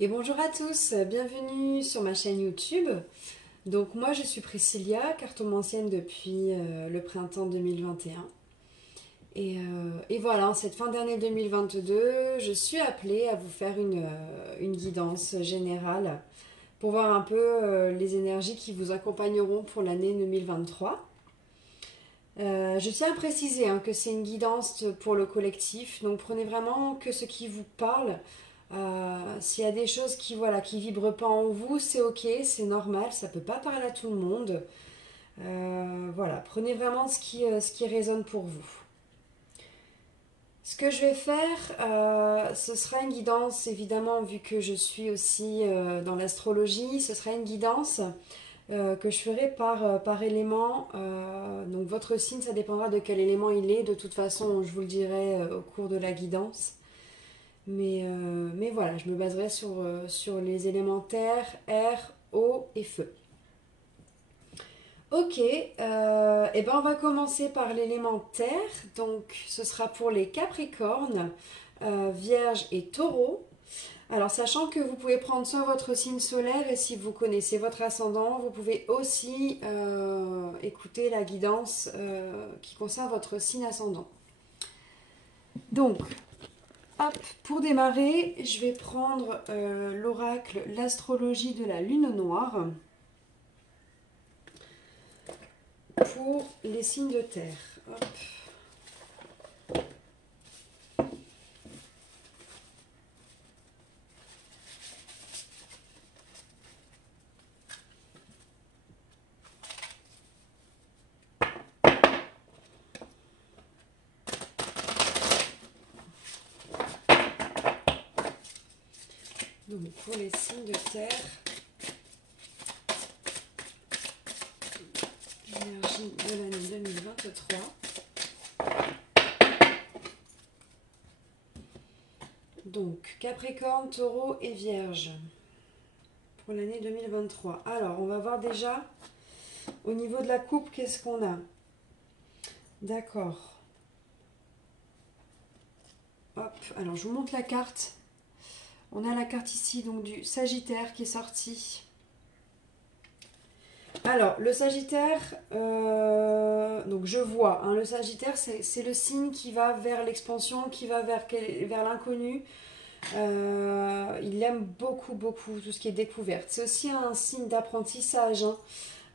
Et bonjour à tous, bienvenue sur ma chaîne YouTube. Donc moi je suis Priscilla, cartomancienne depuis le printemps 2021. Et voilà, en cette fin d'année 2022, je suis appelée à vous faire une guidance générale pour voir un peu les énergies qui vous accompagneront pour l'année 2023. Je tiens à préciser que c'est une guidance pour le collectif, donc prenez vraiment que ce qui vous parle. S'il y a des choses qui vibrent pas en vous, c'est ok, c'est normal, ça peut pas parler à tout le monde. Voilà, prenez vraiment ce qui résonne pour vous. Ce que je vais faire, ce sera une guidance, évidemment, vu que je suis aussi dans l'astrologie, ce sera une guidance que je ferai par élément. Donc votre signe, ça dépendra de quel élément il est. De toute façon, je vous le dirai au cours de la guidance. Mais voilà, je me baserai sur les élémentaires air, eau et feu. Ok, et ben on va commencer par l'élémentaire. Donc ce sera pour les Capricornes, Vierge et Taureau. Alors, sachant que vous pouvez prendre soit votre signe solaire et si vous connaissez votre ascendant, vous pouvez aussi écouter la guidance qui concerne votre signe ascendant. Donc, hop, pour démarrer, je vais prendre l'oracle, l'astrologie de la lune noire pour les signes de terre. Hop. Donc, pour les signes de terre, l'énergie de l'année 2023. Donc, Capricorne, Taureau et Vierge pour l'année 2023. Alors, on va voir déjà au niveau de la coupe, qu'est-ce qu'on a? D'accord. Hop, alors je vous montre la carte. On a la carte ici, donc du Sagittaire qui est sorti. Alors, le Sagittaire, donc je vois, le Sagittaire, c'est le signe qui va vers l'expansion, qui va vers l'inconnu. Il aime beaucoup, beaucoup tout ce qui est découverte. C'est aussi un signe d'apprentissage.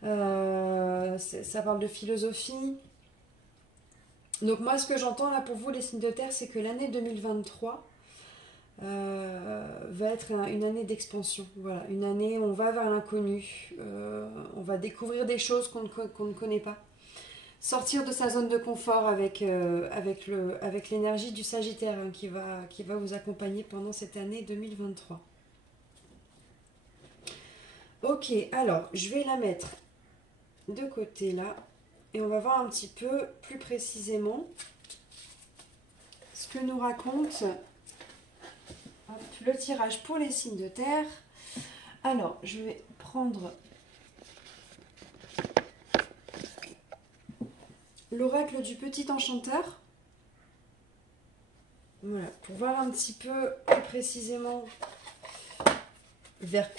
Ça parle de philosophie. Donc moi, ce que j'entends là pour vous, les signes de terre, c'est que l'année 2023 va être une année d'expansion. Voilà, une année où on va vers l'inconnu. On va découvrir des choses qu'on ne connaît pas. Sortir de sa zone de confort avec l'énergie du Sagittaire qui va vous accompagner pendant cette année 2023. Ok, alors je vais la mettre de côté là et on va voir un petit peu plus précisément ce que nous raconte le tirage pour les signes de terre. Alors, je vais prendre l'oracle du petit enchanteur. Voilà, pour voir un petit peu plus précisément vers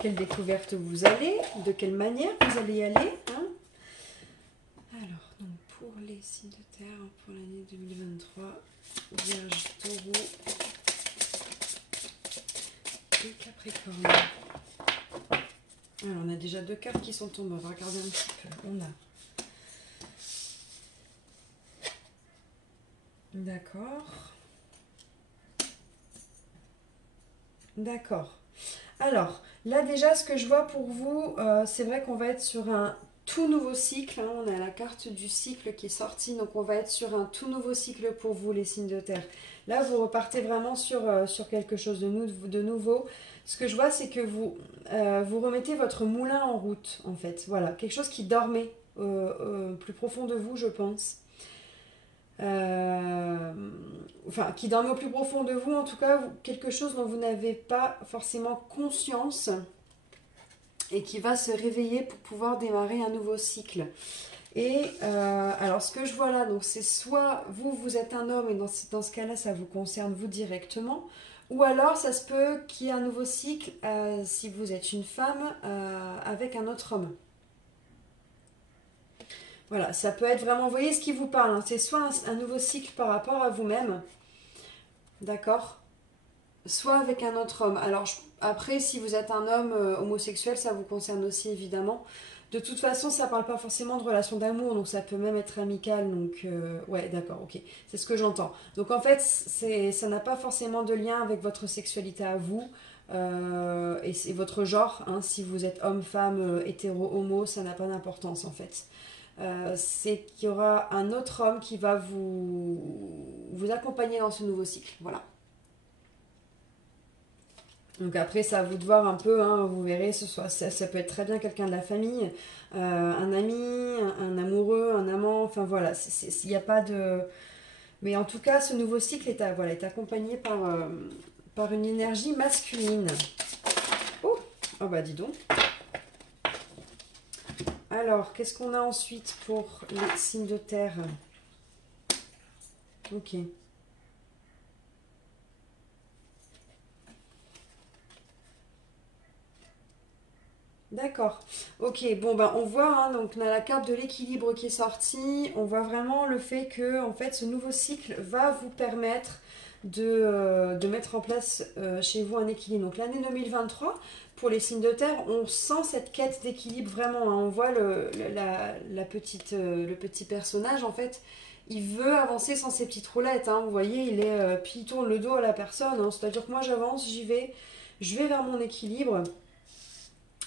quelle découverte vous allez, de quelle manière vous allez y aller. Alors, donc pour les signes de terre, pour l'année 2023, Vierge, Taureau et Capricorne. Alors, on a déjà deux cartes qui sont tombées, on va regarder un petit peu. On a... D'accord. D'accord. Alors, là déjà, ce que je vois pour vous, c'est vrai qu'on va être sur un tout nouveau cycle. On a la carte du cycle qui est sortie, donc on va être sur un tout nouveau cycle pour vous, les signes de terre. Là, vous repartez vraiment sur quelque chose de nouveau. Ce que je vois, c'est que vous remettez votre moulin en route, en fait. Voilà, quelque chose qui dormait plus profond de vous, je pense. Enfin, qui dormait au plus profond de vous, en tout cas, quelque chose dont vous n'avez pas forcément conscience et qui va se réveiller pour pouvoir démarrer un nouveau cycle. Et alors, ce que je vois là, donc c'est soit vous êtes un homme et dans ce cas-là, ça vous concerne vous directement, Ou alors, ça se peut qu'il y ait un nouveau cycle, si vous êtes une femme, avec un autre homme. Voilà, ça peut être vraiment, vous voyez ce qui vous parle, hein, c'est soit un nouveau cycle par rapport à vous-même, d'accord? Soit avec un autre homme. Alors, après, si vous êtes un homme homosexuel, ça vous concerne aussi, évidemment. De toute façon, ça parle pas forcément de relation d'amour, donc ça peut même être amical. Donc, ouais, d'accord, ok. C'est ce que j'entends. Donc, en fait, ça n'a pas forcément de lien avec votre sexualité à vous et c'est votre genre. Hein, si vous êtes homme, femme, hétéro, homo, ça n'a pas d'importance, en fait. C'est qu'il y aura un autre homme qui va vous accompagner dans ce nouveau cycle. Voilà. Donc après, c'est à vous de voir un peu, hein, vous verrez, ça peut être très bien quelqu'un de la famille, un ami, un amoureux, un amant, enfin voilà, il n'y a pas de... Mais en tout cas, ce nouveau cycle voilà, est accompagné par une énergie masculine. Oh, oh bah dis donc. Alors, qu'est-ce qu'on a ensuite pour les signes de terre? Ok. D'accord. Ok, bon ben on voit, hein, donc on a la carte de l'équilibre qui est sortie. On voit vraiment le fait que en fait ce nouveau cycle va vous permettre de mettre en place chez vous un équilibre. Donc l'année 2023, pour les signes de terre, on sent cette quête d'équilibre vraiment, hein. On voit le petit personnage en fait. Il veut avancer sans ses petites roulettes, hein. Vous voyez, puis il tourne le dos à la personne, hein. C'est-à-dire que moi j'avance, je vais vers mon équilibre.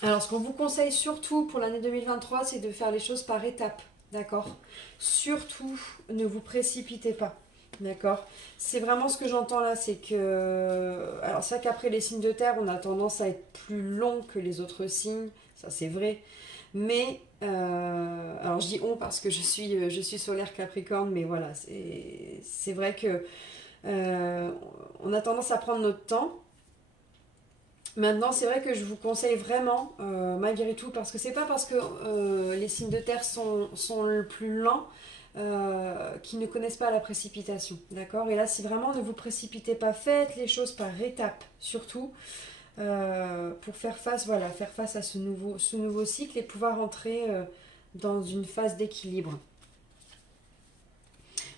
Alors, ce qu'on vous conseille surtout pour l'année 2023, c'est de faire les choses par étapes, d'accord? Surtout, ne vous précipitez pas, d'accord? C'est vraiment ce que j'entends là, c'est que... Alors, c'est vrai qu'après les signes de terre, on a tendance à être plus long que les autres signes, ça c'est vrai, mais... alors, je dis on parce que je suis solaire Capricorne, mais voilà, c'est vrai que on a tendance à prendre notre temps. Maintenant, c'est vrai que je vous conseille vraiment, malgré tout, parce que c'est pas parce que les signes de terre sont le plus lents qu'ils ne connaissent pas la précipitation, d'accord? Et là, si vraiment ne vous précipitez pas, faites les choses par étapes, surtout, pour faire face, voilà, faire face à ce nouveau cycle et pouvoir entrer dans une phase d'équilibre.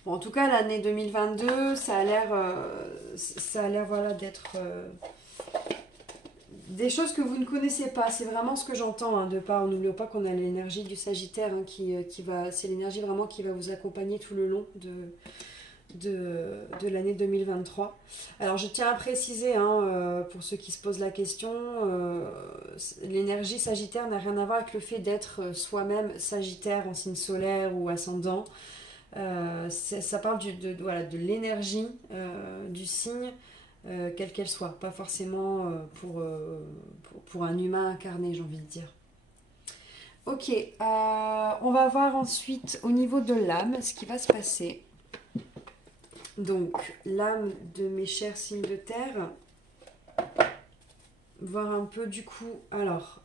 Bon, en tout cas, l'année 2022, ça a l'air, voilà, d'être des choses que vous ne connaissez pas, c'est vraiment ce que j'entends, hein, de part. N'oublions pas qu'on a l'énergie du Sagittaire, hein, qui va, c'est l'énergie vraiment qui va vous accompagner tout le long de l'année 2023. Alors je tiens à préciser, hein, pour ceux qui se posent la question, l'énergie Sagittaire n'a rien à voir avec le fait d'être soi-même Sagittaire en signe solaire ou ascendant. Ça parle voilà, de l'énergie du signe quelle qu'elle soit, pas forcément pour un humain incarné, j'ai envie de dire. Ok, on va voir ensuite au niveau de l'âme ce qui va se passer. Donc, l'âme de mes chers signes de terre, voir un peu du coup, alors,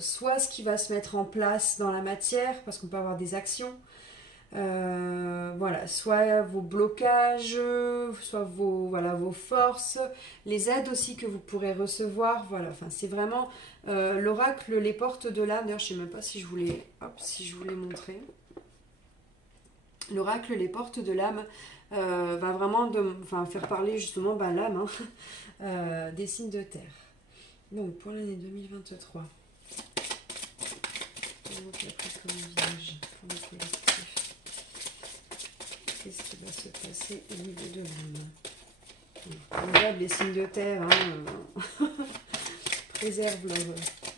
soit ce qui va se mettre en place dans la matière, parce qu'on peut avoir des actions, voilà, soit vos blocages, soit vos forces, les aides aussi que vous pourrez recevoir. Voilà, enfin, c'est vraiment l'oracle, les portes de l'âme. D'ailleurs, je ne sais même pas si si je voulais montrer. L'oracle, les portes de l'âme, va vraiment faire parler justement l'âme, des signes de terre. Donc, pour l'année 2023, pour le visage, pour le collectif. Qu'est-ce qui va se passer au niveau de l'âme? Comme d'hab, les signes de terre préservent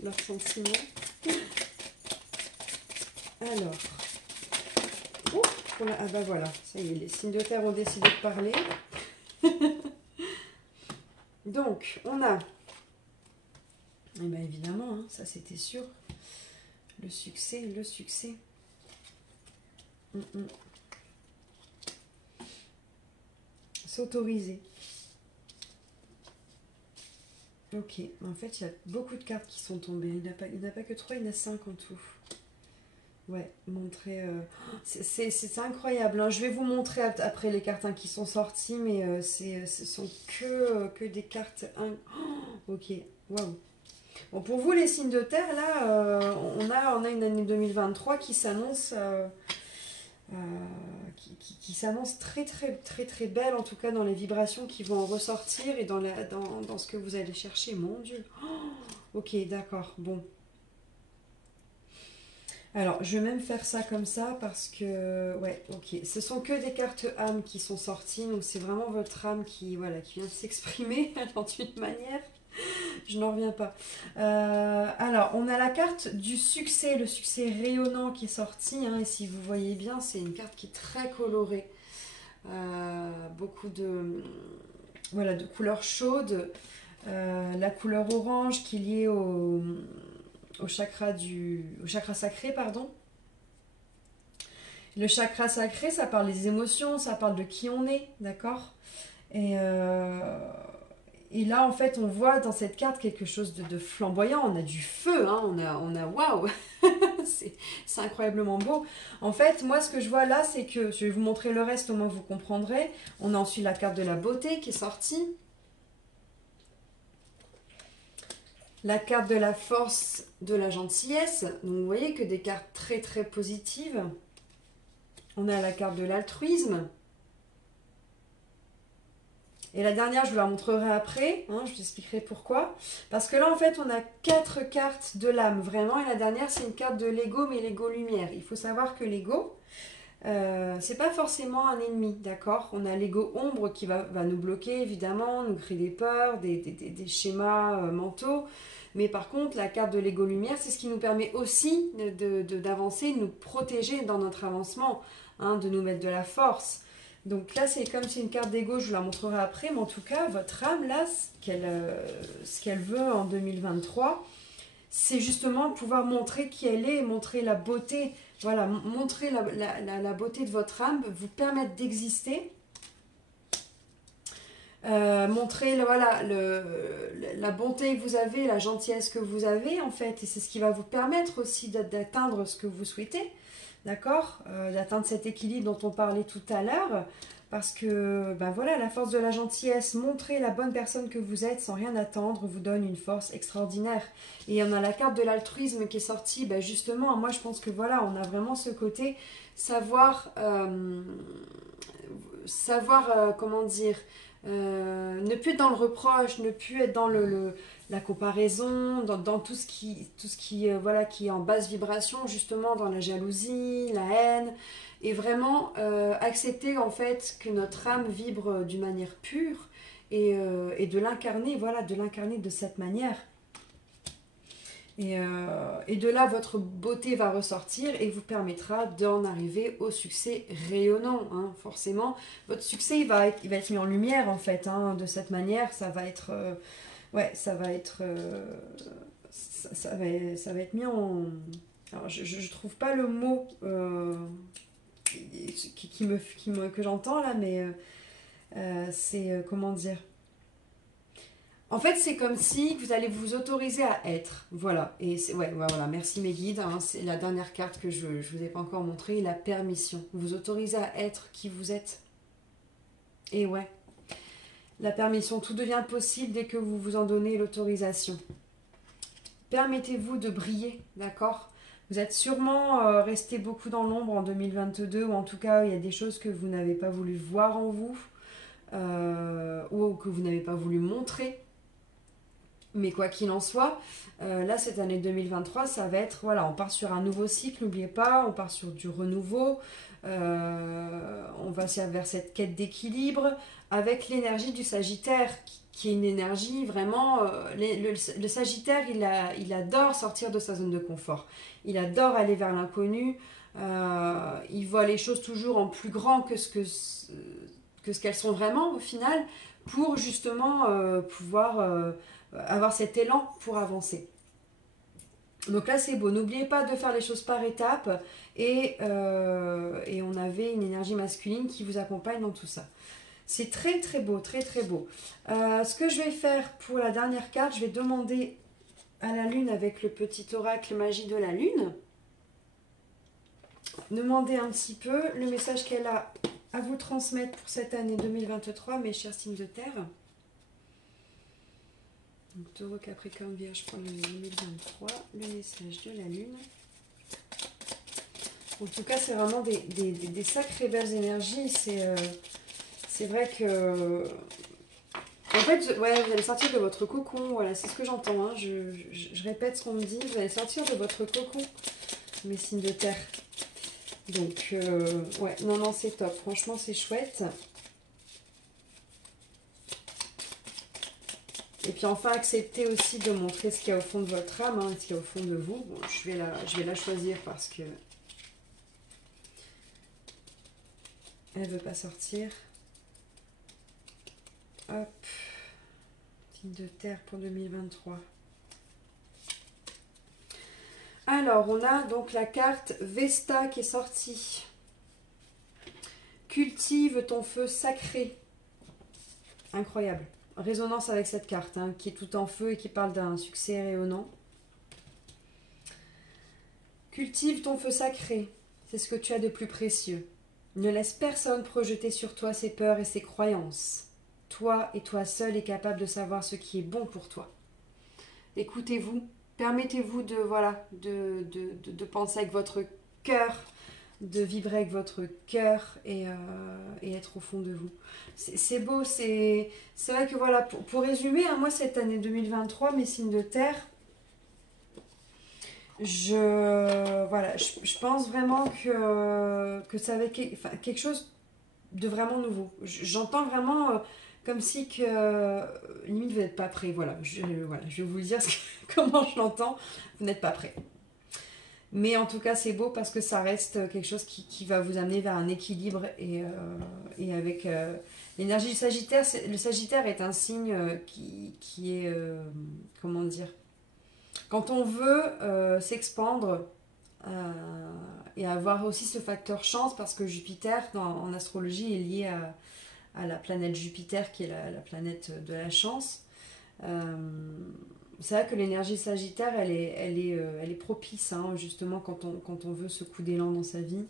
leurs sentiments. Alors, ah bah voilà, ça y est, les signes de terre ont décidé de parler. Donc, on a, et bien évidemment, hein, ça c'était sûr, le succès. S'autoriser. Ok, en fait, il y a beaucoup de cartes qui sont tombées. Il n'y en a pas que 3, il y en a 5 en tout. Ouais, montrer. C'est incroyable, hein. Je vais vous montrer après les cartes, hein, qui sont sorties, mais ce sont que des cartes. Ok, waouh. Bon, pour vous, les signes de terre, là, on a une année 2023 qui s'annonce. Euh, qui s'annonce très très très très belle, en tout cas dans les vibrations qui vont en ressortir et dans ce que vous allez chercher. Mon Dieu. Ok, d'accord, bon. Alors, je vais même faire ça comme ça parce que, ouais, ok. Ce sont que des cartes âme qui sont sorties, donc c'est vraiment votre âme qui, voilà, qui vient de s'exprimer alors d'une manière. Je n'en reviens pas. Alors, on a la carte du succès, le succès rayonnant qui est sorti, hein, et si vous voyez bien, c'est une carte qui est très colorée. Beaucoup de, voilà, de couleurs chaudes. La couleur orange qui est liée au chakra sacré, pardon. Le chakra sacré, ça parle des émotions, ça parle de qui on est, d'accord. et, euh, et là, en fait, on voit dans cette carte quelque chose de flamboyant. On a du feu, hein, waouh, c'est incroyablement beau. En fait, moi, ce que je vois là, c'est que, je vais vous montrer le reste, au moins vous comprendrez. On a ensuite la carte de la beauté qui est sortie. La carte de la force, de la gentillesse. Donc, vous voyez que des cartes très très positives. On a la carte de l'altruisme. Et la dernière, je vous la montrerai après, hein, je vous expliquerai pourquoi. Parce que là, en fait, on a 4 cartes de l'âme, vraiment. Et la dernière, c'est une carte de l'ego, mais l'ego lumière. Il faut savoir que l'ego, c'est pas forcément un ennemi, d'accord. On a l'ego ombre qui va nous bloquer, évidemment, nous créer des peurs, des schémas mentaux. Mais par contre, la carte de l'ego lumière, c'est ce qui nous permet aussi d'avancer, de nous protéger dans notre avancement, hein, de nous mettre de la force. Donc là, c'est comme si une carte d'ego, je vous la montrerai après, mais en tout cas, votre âme, là, ce qu'elle veut en 2023, c'est justement pouvoir montrer qui elle est, montrer la beauté, voilà, montrer la beauté de votre âme, vous permettre d'exister, montrer voilà, la bonté que vous avez, la gentillesse que vous avez, en fait, et c'est ce qui va vous permettre aussi d'atteindre ce que vous souhaitez. D'accord, d'atteindre cet équilibre dont on parlait tout à l'heure, parce que ben voilà, la force de la gentillesse, montrer la bonne personne que vous êtes sans rien attendre, vous donne une force extraordinaire. Et on a la carte de l'altruisme qui est sortie, ben justement, moi je pense que voilà, on a vraiment ce côté savoir, comment dire, ne plus être dans le reproche, ne plus être dans la comparaison, dans tout ce qui, voilà, qui est en basse vibration, justement dans la jalousie, la haine, et vraiment accepter en fait que notre âme vibre d'une manière pure et de l'incarner, voilà, de l'incarner de cette manière. Et de là, votre beauté va ressortir et vous permettra d'en arriver au succès rayonnant, hein, forcément. Votre succès, il va être mis en lumière, en fait, hein, de cette manière. Ça va être... ouais, ça va être... ça va être mis en... Alors, je trouve pas le mot que j'entends, là, mais c'est... comment dire, en fait, c'est comme si vous allez vous autoriser à être. Voilà. Et ouais, voilà. Merci mes guides, hein. C'est la dernière carte que je ne vous ai pas encore montrée, la permission. Vous autorisez à être qui vous êtes. Et ouais, la permission, tout devient possible dès que vous vous en donnez l'autorisation. Permettez-vous de briller, d'accord? Vous êtes sûrement resté beaucoup dans l'ombre en 2022, ou en tout cas, il y a des choses que vous n'avez pas voulu voir en vous, ou que vous n'avez pas voulu montrer. Mais quoi qu'il en soit, là, cette année 2023, ça va être, voilà, on part sur un nouveau cycle, n'oubliez pas, on part sur du renouveau, on va vers cette quête d'équilibre, avec l'énergie du Sagittaire, qui est une énergie vraiment... le Sagittaire, il adore sortir de sa zone de confort, il adore aller vers l'inconnu, il voit les choses toujours en plus grand que ce qu'elles sont vraiment, au final, pour justement pouvoir... avoir cet élan pour avancer. Donc là c'est beau, n'oubliez pas de faire les choses par étapes et on avait une énergie masculine qui vous accompagne dans tout ça. C'est très très beau, très très beau. Ce que je vais faire pour la dernière carte, je vais demander à la lune avec le petit oracle magie de la lune. demandez un petit peu le message qu'elle a à vous transmettre pour cette année 2023, mes chers signes de terre. Donc, Taureau, Capricorne, Vierge pour l'année 2023, le message de la Lune. En tout cas, c'est vraiment des sacrées belles énergies. C'est vrai que... En fait, ouais, vous allez sortir de votre cocon, voilà, c'est ce que j'entends. Hein. Je répète ce qu'on me dit, vous allez sortir de votre cocon, mes signes de terre. Donc, ouais, non, non, c'est top. Franchement, c'est chouette. Et puis enfin, acceptez aussi de montrer ce qu'il y a au fond de votre âme, hein, ce qu'il y a au fond de vous. Bon, je vais la choisir parce que elle ne veut pas sortir. Hop. Signe de terre pour 2023. Alors, on a donc la carte Vesta qui est sortie. Cultive ton feu sacré. Incroyable. Résonance avec cette carte, hein, qui est tout en feu et qui parle d'un succès rayonnant. Cultive ton feu sacré. C'est ce que tu as de plus précieux. Ne laisse personne projeter sur toi ses peurs et ses croyances. Toi et toi seul est capable de savoir ce qui est bon pour toi. Écoutez-vous. Permettez-vous de, voilà, de penser avec votre cœur, de vibrer avec votre cœur et être au fond de vous. C'est beau, c'est vrai que voilà, pour résumer, hein, moi cette année 2023, mes signes de terre, voilà, je pense vraiment que ça va être quelque chose de vraiment nouveau. J'entends vraiment comme si que limite vous n'êtes pas prêt. Voilà, voilà, je vais vous dire comment je l'entends. Vous n'êtes pas prêt. Mais en tout cas, c'est beau parce que ça reste quelque chose qui va vous amener vers un équilibre et avec l'énergie du Sagittaire. Le Sagittaire est un signe qui est, comment dire, quand on veut s'expandre et avoir aussi ce facteur chance, parce que Jupiter en astrologie est lié à la planète Jupiter qui est la planète de la chance. C'est vrai que l'énergie Sagittaire, elle est propice, hein, justement, quand on veut ce coup d'élan dans sa vie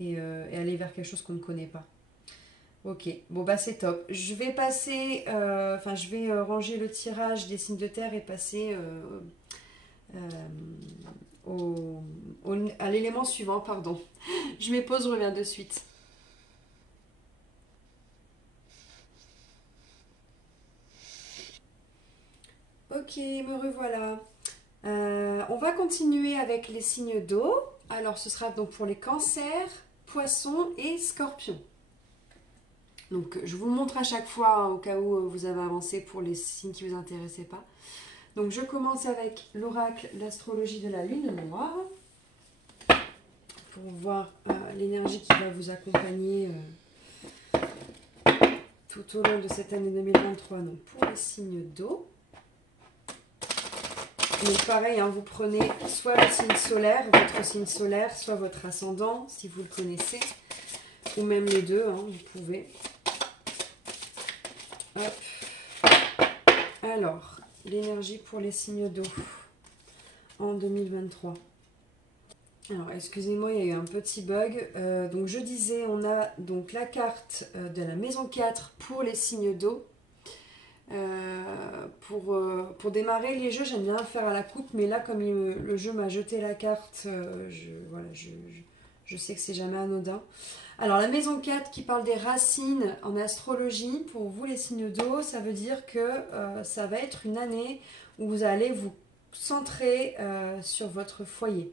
et aller vers quelque chose qu'on ne connaît pas. Ok, bon bah c'est top. Je vais passer, je vais ranger le tirage des signes de terre et passer à l'élément suivant, pardon. Je me pose, je reviens de suite. Ok, me revoilà. On va continuer avec les signes d'eau. Alors, ce sera donc pour les cancers, poissons et scorpions. Donc, je vous le montre à chaque fois, hein, au cas où vous avez avancé pour les signes qui ne vous intéressaient pas. Donc, je commence avec l'oracle, l'astrologie de la lune noire, pour voir l'énergie qui va vous accompagner tout au long de cette année 2023, donc pour les signes d'eau. Donc pareil, hein, vous prenez soit le signe solaire, votre signe solaire, soit votre ascendant, si vous le connaissez, ou même les deux, hein, vous pouvez. Hop. Alors, l'énergie pour les signes d'eau en 2023. Alors, excusez-moi, il y a eu un petit bug. Donc, je disais, on a donc la carte de la maison 4 pour les signes d'eau. Pour démarrer les jeux, j'aime bien faire à la coupe, mais là, comme le jeu m'a jeté la carte, je sais que c'est jamais anodin. Alors, la maison 4 qui parle des racines en astrologie, pour vous les signes d'eau, ça veut dire que ça va être une année où vous allez vous centrer sur votre foyer.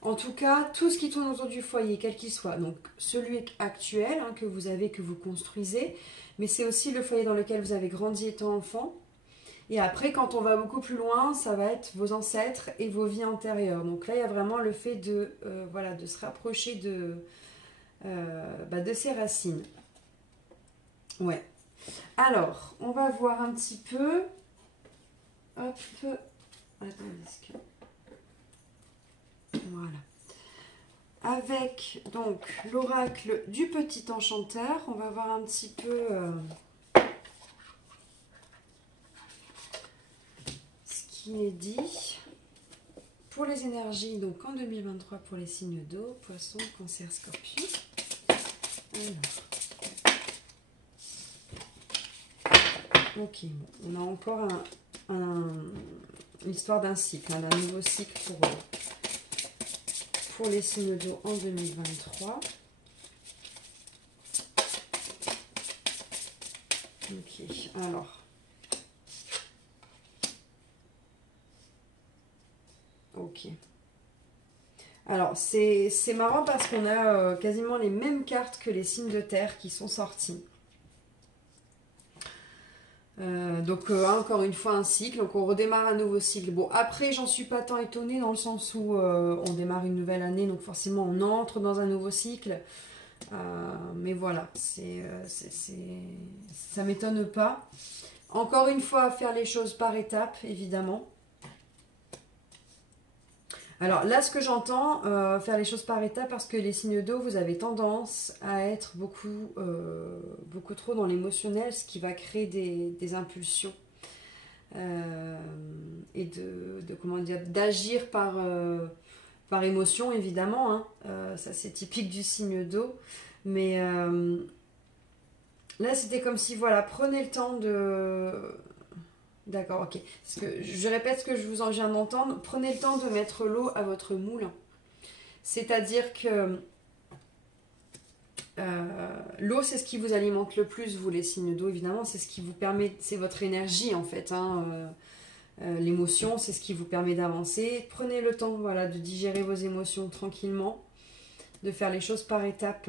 En tout cas, tout ce qui tourne autour du foyer, quel qu'il soit, donc celui actuel que vous avez, que vous construisez, mais c'est aussi le foyer dans lequel vous avez grandi étant enfant. Et après, quand on va beaucoup plus loin, ça va être vos ancêtres et vos vies antérieures. Donc là, il y a vraiment le fait de se rapprocher de ses racines. Ouais. Alors, on va voir un petit peu. Hop. Attendez, est-ce que... Voilà. Avec donc l'oracle du petit enchanteur, on va voir un petit peu ce qui est dit pour les énergies, donc en 2023 pour les signes d'eau, Poisson, Cancer, Scorpion. Alors. Ok, bon, on a encore une histoire d'un cycle, hein, d'un nouveau cycle pour les signes d'eau en 2023. Ok, alors. Ok. Alors, c'est marrant parce qu'on a quasiment les mêmes cartes que les signes de terre qui sont sortis. Donc, encore une fois, un cycle. Donc, on redémarre un nouveau cycle. Bon, après, j'en suis pas tant étonnée dans le sens où on démarre une nouvelle année. Donc, forcément, on entre dans un nouveau cycle. Mais voilà, ça m'étonne pas. Encore une fois, faire les choses par étapes, évidemment. Alors là, ce que j'entends, faire les choses par étapes, parce que les signes d'eau, vous avez tendance à être beaucoup trop dans l'émotionnel, ce qui va créer des impulsions. Et comment dire, d'agir par émotion, évidemment. Hein. Ça, c'est typique du signe d'eau. Mais là, c'était comme si, voilà, prenez le temps de... D'accord, ok. Parce que je répète ce que je vous en viens d'entendre. Prenez le temps de mettre l'eau à votre moule. C'est-à-dire que l'eau, c'est ce qui vous alimente le plus, vous les signes d'eau, évidemment. C'est ce qui vous permet, c'est votre énergie en fait. Hein. L'émotion, c'est ce qui vous permet d'avancer. Prenez le temps, voilà, de digérer vos émotions tranquillement, de faire les choses par étapes.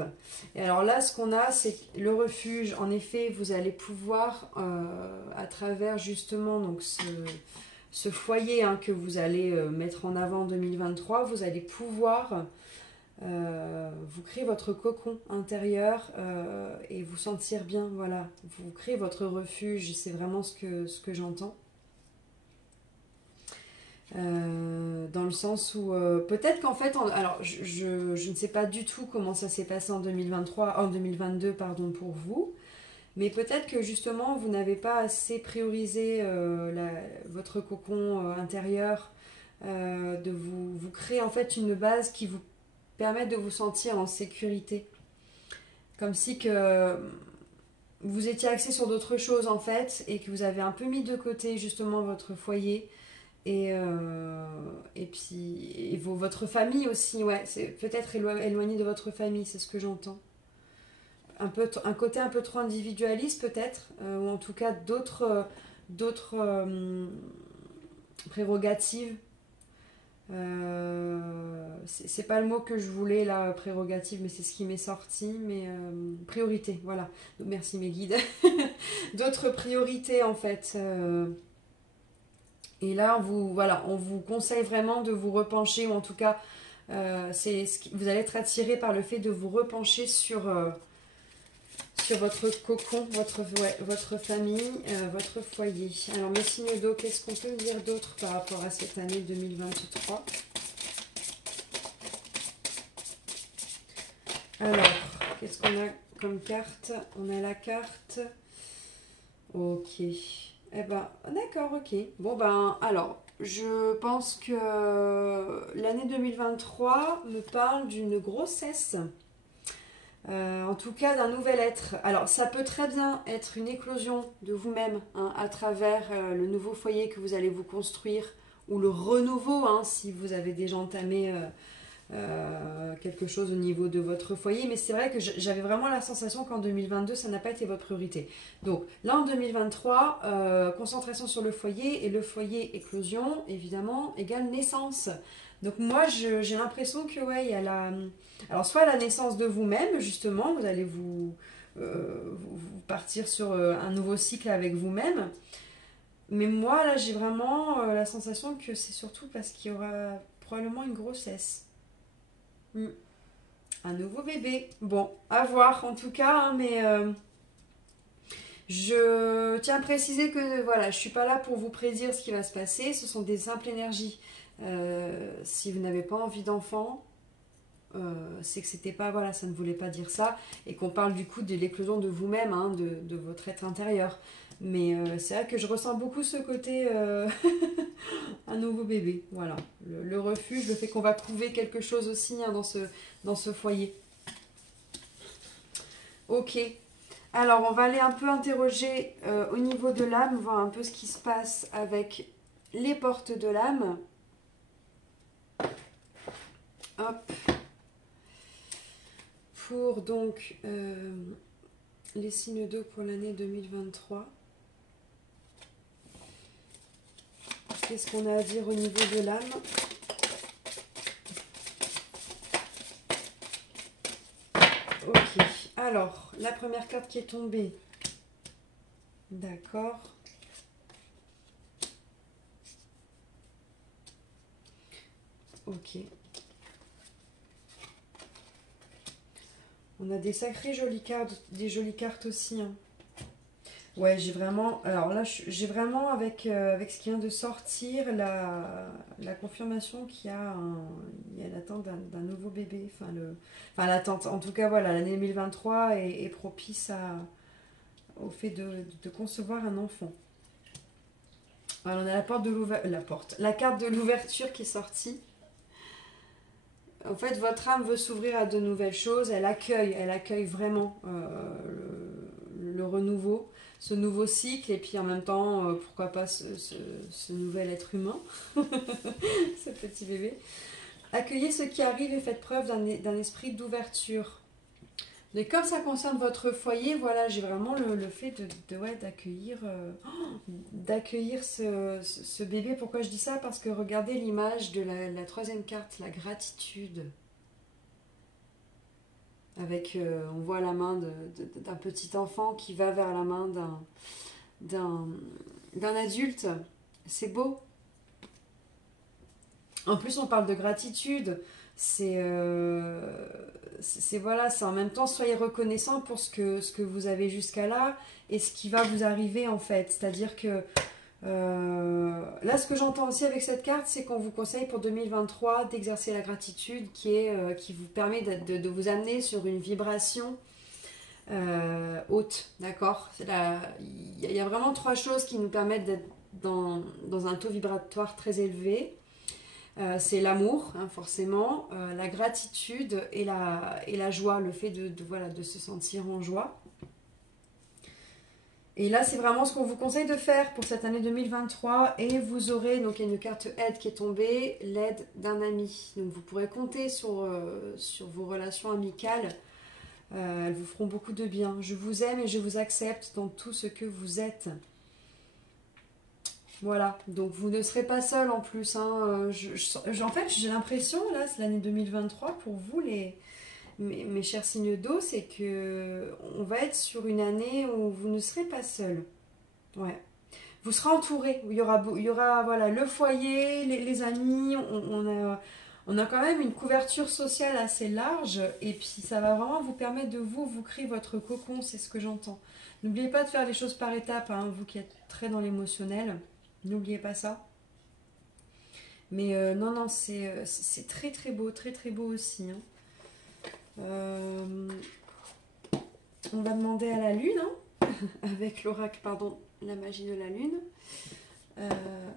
Et alors là, ce qu'on a, c'est le refuge. En effet, vous allez pouvoir, à travers justement donc ce foyer hein, que vous allez mettre en avant en 2023, vous allez pouvoir vous créer votre cocon intérieur et vous sentir bien. Voilà, vous créez votre refuge. C'est vraiment ce que j'entends. Dans le sens où peut-être qu'en fait, alors je ne sais pas du tout comment ça s'est passé en 2022 pardon, pour vous, mais peut-être que justement vous n'avez pas assez priorisé votre cocon intérieur, de vous créer en fait une base qui vous permette de vous sentir en sécurité, comme si que vous étiez axé sur d'autres choses en fait et que vous avez un peu mis de côté justement votre foyer. Et puis votre famille aussi, ouais, c'est peut-être éloigné de votre famille, c'est ce que j'entends. Un côté un peu trop individualiste peut-être, ou en tout cas d'autres prérogatives. C'est pas le mot que je voulais là, prérogative, mais c'est ce qui m'est sorti. Mais priorité, voilà. Donc, merci mes guides. D'autres priorités en fait. Et là, on vous conseille vraiment de vous repencher, ou en tout cas, vous allez être attiré par le fait de vous repencher sur votre cocon, votre famille, votre foyer. Alors, mes signes d'eau, qu'est-ce qu'on peut me dire d'autre par rapport à cette année 2023 ? Alors, qu'est-ce qu'on a comme carte ? On a la carte... Ok. Eh ben, d'accord, ok. Bon ben, alors, je pense que l'année 2023 me parle d'une grossesse. En tout cas, d'un nouvel être. Alors, ça peut très bien être une éclosion de vous-même hein, à travers le nouveau foyer que vous allez vous construire ou le renouveau, hein, si vous avez déjà entamé quelque chose au niveau de votre foyer. Mais c'est vrai que j'avais vraiment la sensation qu'en 2022, ça n'a pas été votre priorité. Donc là, en 2023, concentration sur le foyer. Et le foyer éclosion, évidemment, égale naissance. Donc moi, j'ai l'impression que, ouais, il y a alors, soit la naissance de vous-même, justement, vous allez vous partir sur un nouveau cycle avec vous-même. Mais moi, là, j'ai vraiment la sensation que c'est surtout parce qu'il y aura probablement une grossesse. Un nouveau bébé. Bon, à voir en tout cas, hein, mais je tiens à préciser que voilà, je suis pas là pour vous prédire ce qui va se passer. Ce sont des simples énergies. Si vous n'avez pas envie d'enfant, c'est que c'était pas, voilà, ça ne voulait pas dire ça, et qu'on parle du coup de l'éclosion de vous-même, hein, de votre être intérieur. Mais c'est vrai que je ressens beaucoup ce côté un nouveau bébé. Voilà. Le refuge, le fait qu'on va trouver quelque chose aussi hein, dans ce foyer. Ok. Alors, on va aller un peu interroger au niveau de l'âme, voir un peu ce qui se passe avec les portes de l'âme. Hop. Pour donc les signes d'eau pour l'année 2023. Qu'est-ce qu'on a à dire au niveau de l'âme? Ok. Alors, la première carte qui est tombée. D'accord. Ok. On a des sacrées jolies cartes, des jolies cartes aussi. Hein. Ouais, j'ai vraiment... Alors là, j'ai vraiment, avec ce qui vient de sortir, la confirmation il y a l'attente d'un nouveau bébé. Enfin, l'attente, en tout cas, voilà, l'année 2023 est propice au fait de concevoir un enfant. Alors, on a la carte de l'ouverture qui est sortie. En fait, votre âme veut s'ouvrir à de nouvelles choses. Elle accueille vraiment le renouveau, ce nouveau cycle, et puis en même temps, pourquoi pas ce nouvel être humain, ce petit bébé. Accueillez ce qui arrive et faites preuve d'un esprit d'ouverture. Mais comme ça concerne votre foyer, voilà, j'ai vraiment le fait d'accueillir ce bébé. Pourquoi je dis ça? Parce que regardez l'image de la troisième carte, la gratitude. Avec, on voit la main d'un petit enfant qui va vers la main d'un adulte. C'est beau. En plus, on parle de gratitude. Voilà, c'est en même temps, soyez reconnaissant pour ce que vous avez jusqu'à là et ce qui va vous arriver en fait. C'est-à-dire que là, ce que j'entends aussi avec cette carte, c'est qu'on vous conseille pour 2023 d'exercer la gratitude qui vous permet de vous amener sur une vibration haute, d'accord? Il y a vraiment trois choses qui nous permettent d'être dans un taux vibratoire très élevé. C'est l'amour, hein, forcément, la gratitude et la joie, le fait de se sentir en joie. Et là, c'est vraiment ce qu'on vous conseille de faire pour cette année 2023. Et vous aurez, donc il y a une carte aide qui est tombée, l'aide d'un ami. Donc vous pourrez compter sur vos relations amicales. Elles vous feront beaucoup de bien. Je vous aime et je vous accepte dans tout ce que vous êtes. Voilà, donc vous ne serez pas seul en plus. Hein. En fait, j'ai l'impression, là, c'est l'année 2023 pour vous, mes chers signes d'eau, c'est que on va être sur une année où vous ne serez pas seul. Ouais. Vous serez entouré. Il y aura voilà, le foyer, les amis. On a quand même une couverture sociale assez large. Et puis ça va vraiment vous permettre de vous créer votre cocon. C'est ce que j'entends. N'oubliez pas de faire les choses par étapes. Hein, vous qui êtes très dans l'émotionnel. N'oubliez pas ça. Mais non, c'est très très beau aussi. Hein. On va demander à la lune, hein, avec l'oracle, pardon, la magie de la lune,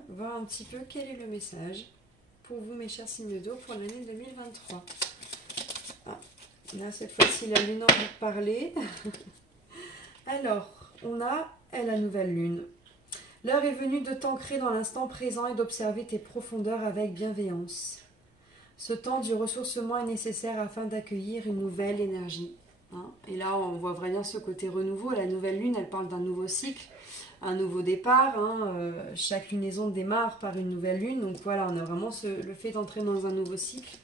voir un petit peu quel est le message pour vous, mes chers signes d'eau, pour l'année 2023. Ah, là, cette fois-ci, la lune en veut parler. Alors, on a la nouvelle lune. L'heure est venue de t'ancrer dans l'instant présent et d'observer tes profondeurs avec bienveillance. Ce temps du ressourcement est nécessaire afin d'accueillir une nouvelle énergie. Hein. Et là, on voit vraiment ce côté renouveau. La nouvelle lune, elle parle d'un nouveau cycle, un nouveau départ. Hein. Chaque lunaison démarre par une nouvelle lune. Donc voilà, on a vraiment le fait d'entrer dans un nouveau cycle.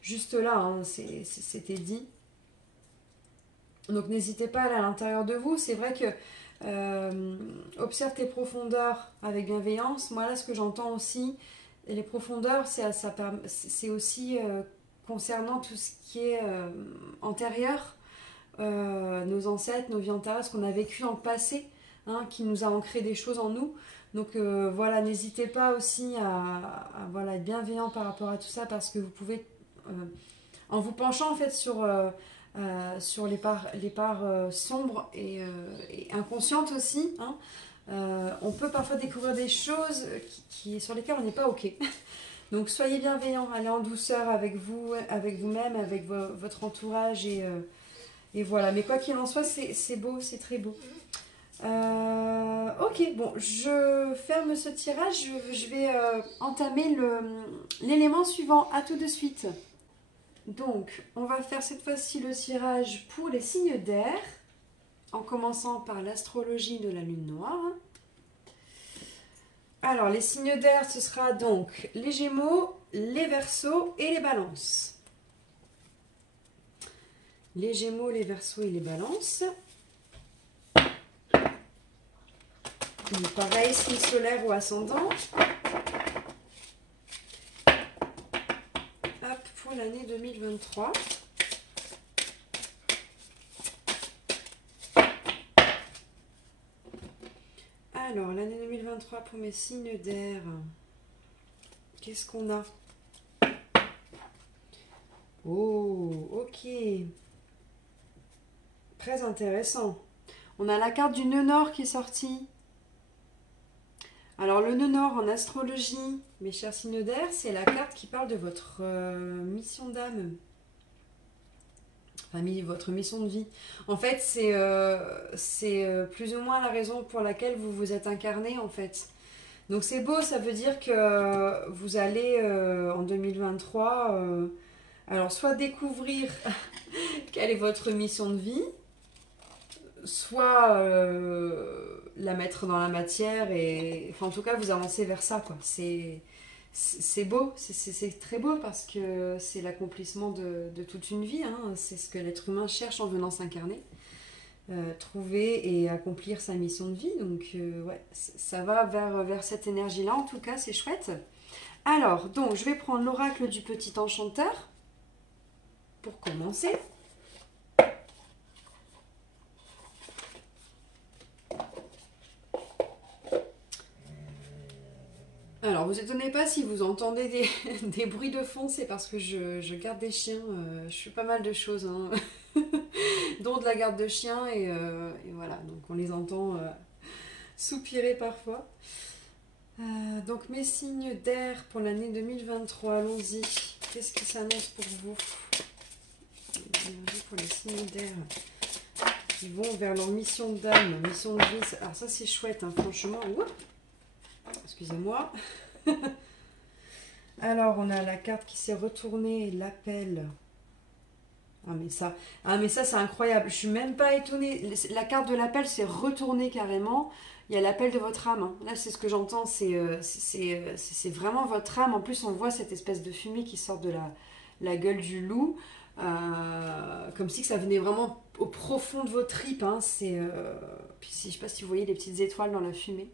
Juste là, hein, c'était dit. Donc n'hésitez pas à aller à l'intérieur de vous. C'est vrai que observe tes profondeurs avec bienveillance. Moi là, ce que j'entends aussi, les profondeurs, c'est aussi concernant tout ce qui est antérieur, nos ancêtres, nos vies antérieures, ce qu'on a vécu dans le passé, hein, qui nous a ancré des choses en nous. Donc voilà, n'hésitez pas aussi à être bienveillant par rapport à tout ça, parce que vous pouvez, en vous penchant en fait sur les parts sombres et inconscientes aussi, hein, On peut parfois découvrir des choses sur lesquelles on n'est pas OK. Donc soyez bienveillants, allez en douceur avec vous, avec vous-même, avec votre entourage et voilà. Mais quoi qu'il en soit, c'est beau, c'est très beau. Ok, bon, je ferme ce tirage, je vais entamer l'élément suivant. À tout de suite. Donc, on va faire cette fois-ci le tirage pour les signes d'air, en commençant par l'astrologie de la lune noire. Alors, les signes d'air, ce sera donc les Gémeaux, les Verseaux et les Balances. Les Gémeaux, les Verseaux et les Balances. Donc, pareil, signe solaire ou ascendant. Hop, pour l'année 2023. Alors, l'année 2023 pour mes signes d'air. Qu'est-ce qu'on a? Oh, ok. Très intéressant. On a la carte du nœud nord qui est sortie. Alors, le nœud nord en astrologie, mes chers signes d'air, c'est la carte qui parle de votre mission d'âme. Enfin, votre mission de vie. En fait, c'est plus ou moins la raison pour laquelle vous vous êtes incarné, en fait. Donc, c'est beau, ça veut dire que vous allez, en 2023, alors, soit découvrir quelle est votre mission de vie, soit la mettre dans la matière et enfin en tout cas vous avancez vers ça quoi. C'est beau, c'est très beau parce que c'est l'accomplissement de toute une vie, hein. C'est ce que l'être humain cherche en venant s'incarner, trouver et accomplir sa mission de vie. Donc ouais, ça va vers cette énergie là, en tout cas c'est chouette. Alors donc je vais prendre l'oracle du petit enchanteur pour commencer. Alors, vous étonnez pas si vous entendez des bruits de fond, c'est parce que je garde des chiens. Je fais pas mal de choses, hein, dont de la garde de chiens, et voilà, donc on les entend soupirer parfois. Donc, mes signes d'air pour l'année 2023, allons-y. Qu'est-ce qui s'annonce pour vous? Pour les signes d'air qui vont vers leur mission d'âme, mission de vie. Alors, ça, c'est chouette, hein, franchement. Oups. Excusez-moi. Alors, on a la carte qui s'est retournée, l'appel. Ah mais ça c'est incroyable. Je suis même pas étonnée. La carte de l'appel s'est retournée carrément. Il y a l'appel de votre âme, hein. Là, c'est ce que j'entends. C'est vraiment votre âme. En plus, on voit cette espèce de fumée qui sort de la gueule du loup. Comme si que ça venait vraiment au profond de vos tripes, hein. Puis, je sais pas si vous voyez les petites étoiles dans la fumée.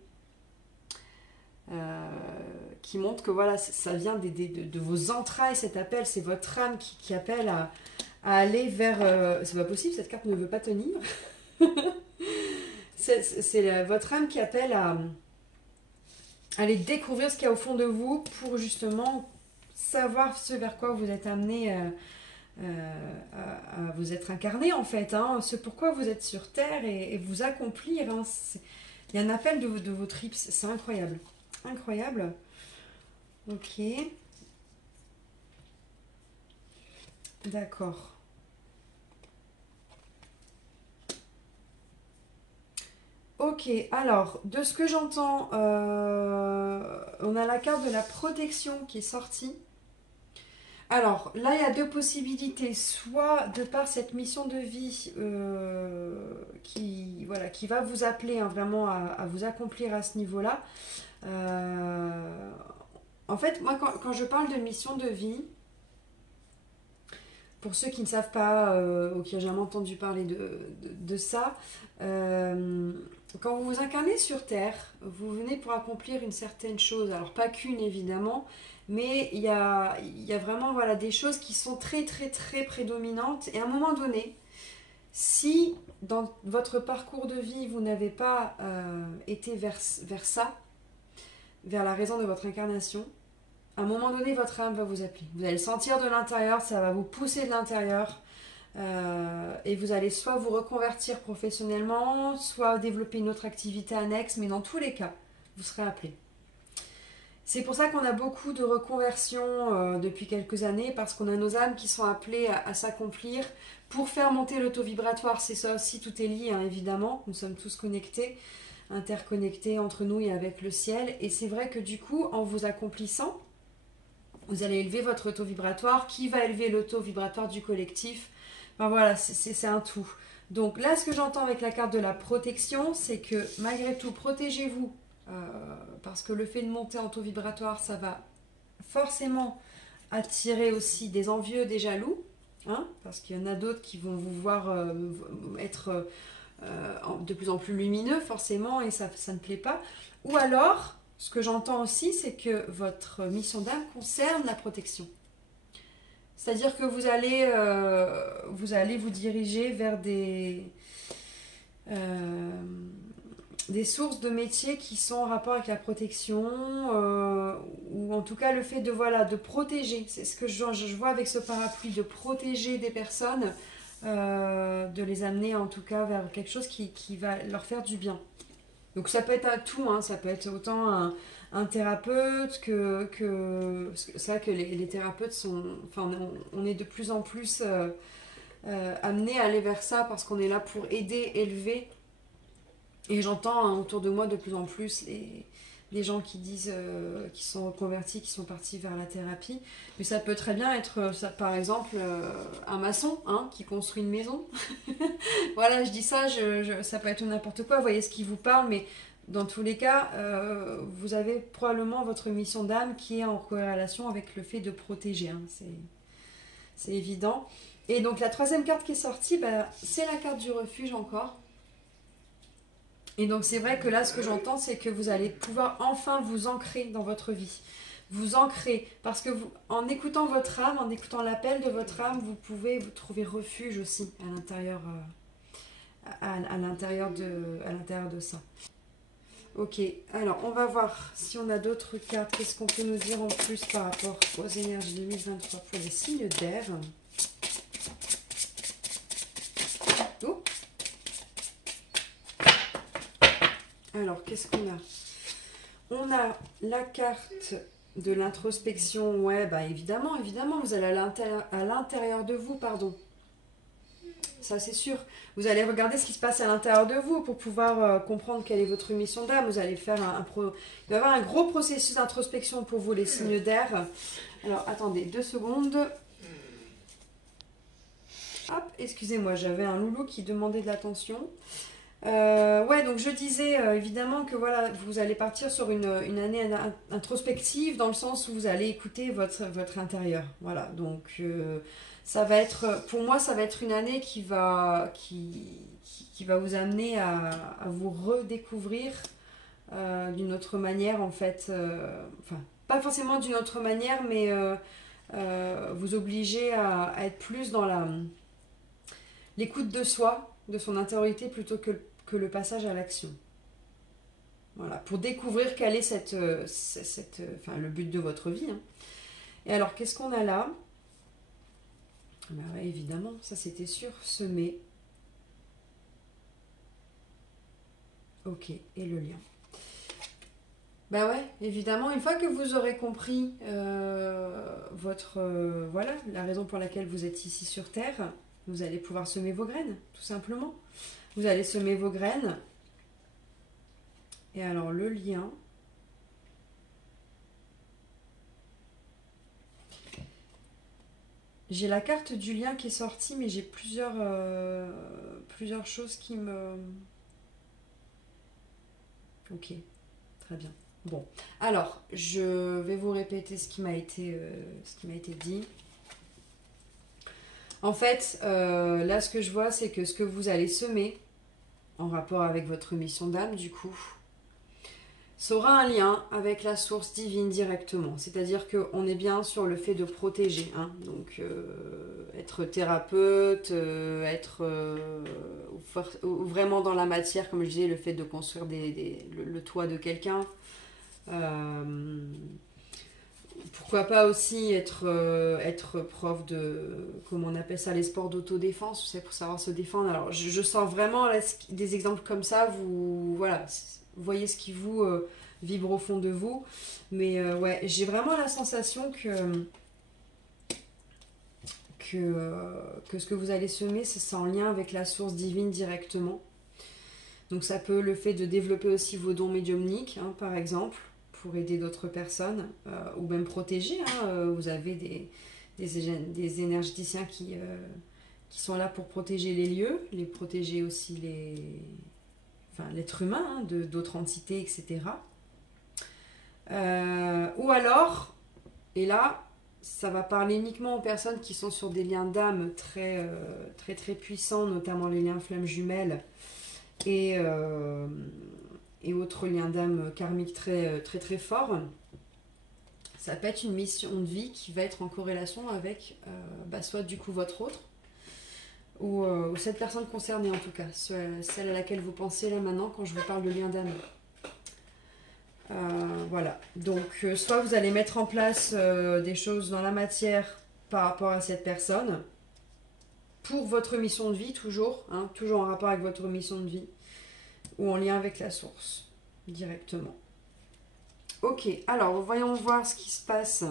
Qui montre que voilà, ça vient de vos entrailles, cet appel, c'est votre âme qui appelle à aller vers... c'est pas possible, cette carte ne veut pas tenir. c'est votre âme qui appelle à aller découvrir ce qu'il y a au fond de vous pour justement savoir ce vers quoi vous êtes amené à vous être incarné en fait, hein, ce pourquoi vous êtes sur Terre et vous accomplir, hein. Il y a un appel de vos tripes, c'est incroyable. Incroyable. Ok. D'accord. Ok, alors, de ce que j'entends, on a la carte de la protection qui est sortie. Alors, là, il y a deux possibilités. Soit, de par cette mission de vie qui va vous appeler, hein, vraiment à vous accomplir à ce niveau-là. En fait, moi, quand je parle de mission de vie, pour ceux qui ne savent pas ou qui n'ont jamais entendu parler de ça, quand vous vous incarnez sur Terre, vous venez pour accomplir une certaine chose. Alors, pas qu'une, évidemment, mais il y a vraiment voilà, des choses qui sont très, très, très prédominantes. Et à un moment donné, si dans votre parcours de vie, vous n'avez pas été vers ça, vers la raison de votre incarnation, à un moment donné, votre âme va vous appeler. Vous allez le sentir de l'intérieur, ça va vous pousser de l'intérieur Et vous allez soit vous reconvertir professionnellement, soit développer une autre activité annexe, mais dans tous les cas, vous serez appelé. C'est pour ça qu'on a beaucoup de reconversions depuis quelques années, parce qu'on a nos âmes qui sont appelées à s'accomplir pour faire monter l'auto vibratoire. C'est ça aussi, tout est lié, hein, évidemment. Nous sommes tous connectés, interconnectés entre nous et avec le ciel. Et c'est vrai que du coup, en vous accomplissant, vous allez élever votre auto vibratoire, qui va élever l'auto vibratoire du collectif. Ben voilà, c'est un tout. Donc là, ce que j'entends avec la carte de la protection, c'est que malgré tout, protégez-vous. Parce que le fait de monter en taux vibratoire, ça va forcément attirer aussi des envieux, des jaloux, hein, parce qu'il y en a d'autres qui vont vous voir être de plus en plus lumineux, forcément, et ça ne plaît pas. Ou alors, ce que j'entends aussi, c'est que votre mission d'âme concerne la protection. C'est-à-dire que vous allez vous diriger vers des sources de métiers qui sont en rapport avec la protection, ou en tout cas le fait de protéger. C'est ce que je vois avec ce parapluie, de protéger des personnes, de les amener en tout cas vers quelque chose qui va leur faire du bien. Donc ça peut être à tout, hein, ça peut être autant un thérapeute c'est vrai que les thérapeutes sont... Enfin, on est de plus en plus amenés à aller vers ça parce qu'on est là pour aider, élever. Et j'entends hein, autour de moi de plus en plus les gens qui disent qui sont reconvertis, qui sont partis vers la thérapie. Mais ça peut très bien être, par exemple, un maçon hein, qui construit une maison. Voilà, je dis ça, ça peut être n'importe quoi, vous voyez ce qui vous parle, mais dans tous les cas, vous avez probablement votre mission d'âme qui est en corrélation avec le fait de protéger. Hein, c'est évident. Et donc la troisième carte qui est sortie, bah, c'est la carte du refuge encore. Et donc c'est vrai que là, ce que j'entends, c'est que vous allez pouvoir enfin vous ancrer dans votre vie. Vous ancrer, parce que en écoutant votre âme, en écoutant l'appel de votre âme, vous pouvez vous trouver refuge aussi à l'intérieur à l'intérieur de ça. Ok, alors on va voir si on a d'autres cartes. Qu'est-ce qu'on peut nous dire en plus par rapport aux énergies 2023 pour les signes d'air? Oh. Alors, qu'est-ce qu'on a? On a la carte de l'introspection. Ouais, bah évidemment, vous allez à l'intérieur de vous, pardon. Ça, c'est sûr. Vous allez regarder ce qui se passe à l'intérieur de vous pour pouvoir comprendre quelle est votre mission d'âme. Vous allez faire il va y avoir un gros processus d'introspection pour vous, les signes d'air. Alors, attendez 2 secondes. Hop, excusez-moi, j'avais un loulou qui demandait de l'attention. Ouais, donc je disais évidemment que voilà, vous allez partir sur une année introspective dans le sens où vous allez écouter votre intérieur. Voilà, donc ça va être, pour moi, ça va être une année qui va vous amener à vous redécouvrir d'une autre manière en fait. Enfin, pas forcément d'une autre manière, mais vous obliger à être plus dans l'écoute de soi, de son intériorité plutôt que le passage à l'action. Voilà, pour découvrir quel est le but de votre vie. Hein. Et alors, qu'est-ce qu'on a là? Bah ouais, évidemment, ça c'était sûr, semer. Ok, et le lien. Bah ouais, évidemment, une fois que vous aurez compris voilà, la raison pour laquelle vous êtes ici sur Terre, vous allez pouvoir semer vos graines, tout simplement. Vous allez semer vos graines. Et alors, le lien. J'ai la carte du lien qui est sortie, mais j'ai plusieurs choses qui me... Ok, très bien. Bon, alors, je vais vous répéter ce qui m'a été dit. En fait, là, ce que je vois, c'est que ce que vous allez semer, en rapport avec votre mission d'âme, du coup, ça aura un lien avec la source divine directement. C'est-à-dire qu'on est bien sur le fait de protéger. Hein. Donc, être thérapeute, être vraiment dans la matière, comme je disais, le fait de construire le toit de quelqu'un. Pourquoi pourquoi pas aussi être prof de, comment on appelle ça, les sports d'autodéfense, tu sais, pour savoir se défendre. Alors, je sens vraiment là, des exemples comme ça, vous, voilà, vous voyez ce qui vous vibre au fond de vous. Mais ouais, j'ai vraiment la sensation que ce que vous allez semer, c'est en lien avec la source divine directement. Donc ça peut le fait de développer aussi vos dons médiumniques, hein, par exemple, pour aider d'autres personnes, ou même protéger. Hein, vous avez des énergéticiens qui sont là pour protéger les lieux, les protéger aussi enfin, l'être humain hein, d'autres entités, etc. Ou alors, et là, ça va parler uniquement aux personnes qui sont sur des liens d'âme très très puissants, notamment les liens flammes jumelles et autres liens d'âme karmiques très très forts. Ça peut être une mission de vie qui va être en corrélation avec soit du coup votre autre, ou cette personne concernée en tout cas, celle à laquelle vous pensez là maintenant quand je vous parle de lien d'âme. Voilà, donc soit vous allez mettre en place des choses dans la matière par rapport à cette personne, pour votre mission de vie toujours, hein, toujours en rapport avec votre mission de vie, ou en lien avec la source, directement. Ok, alors voyons voir ce qui se passe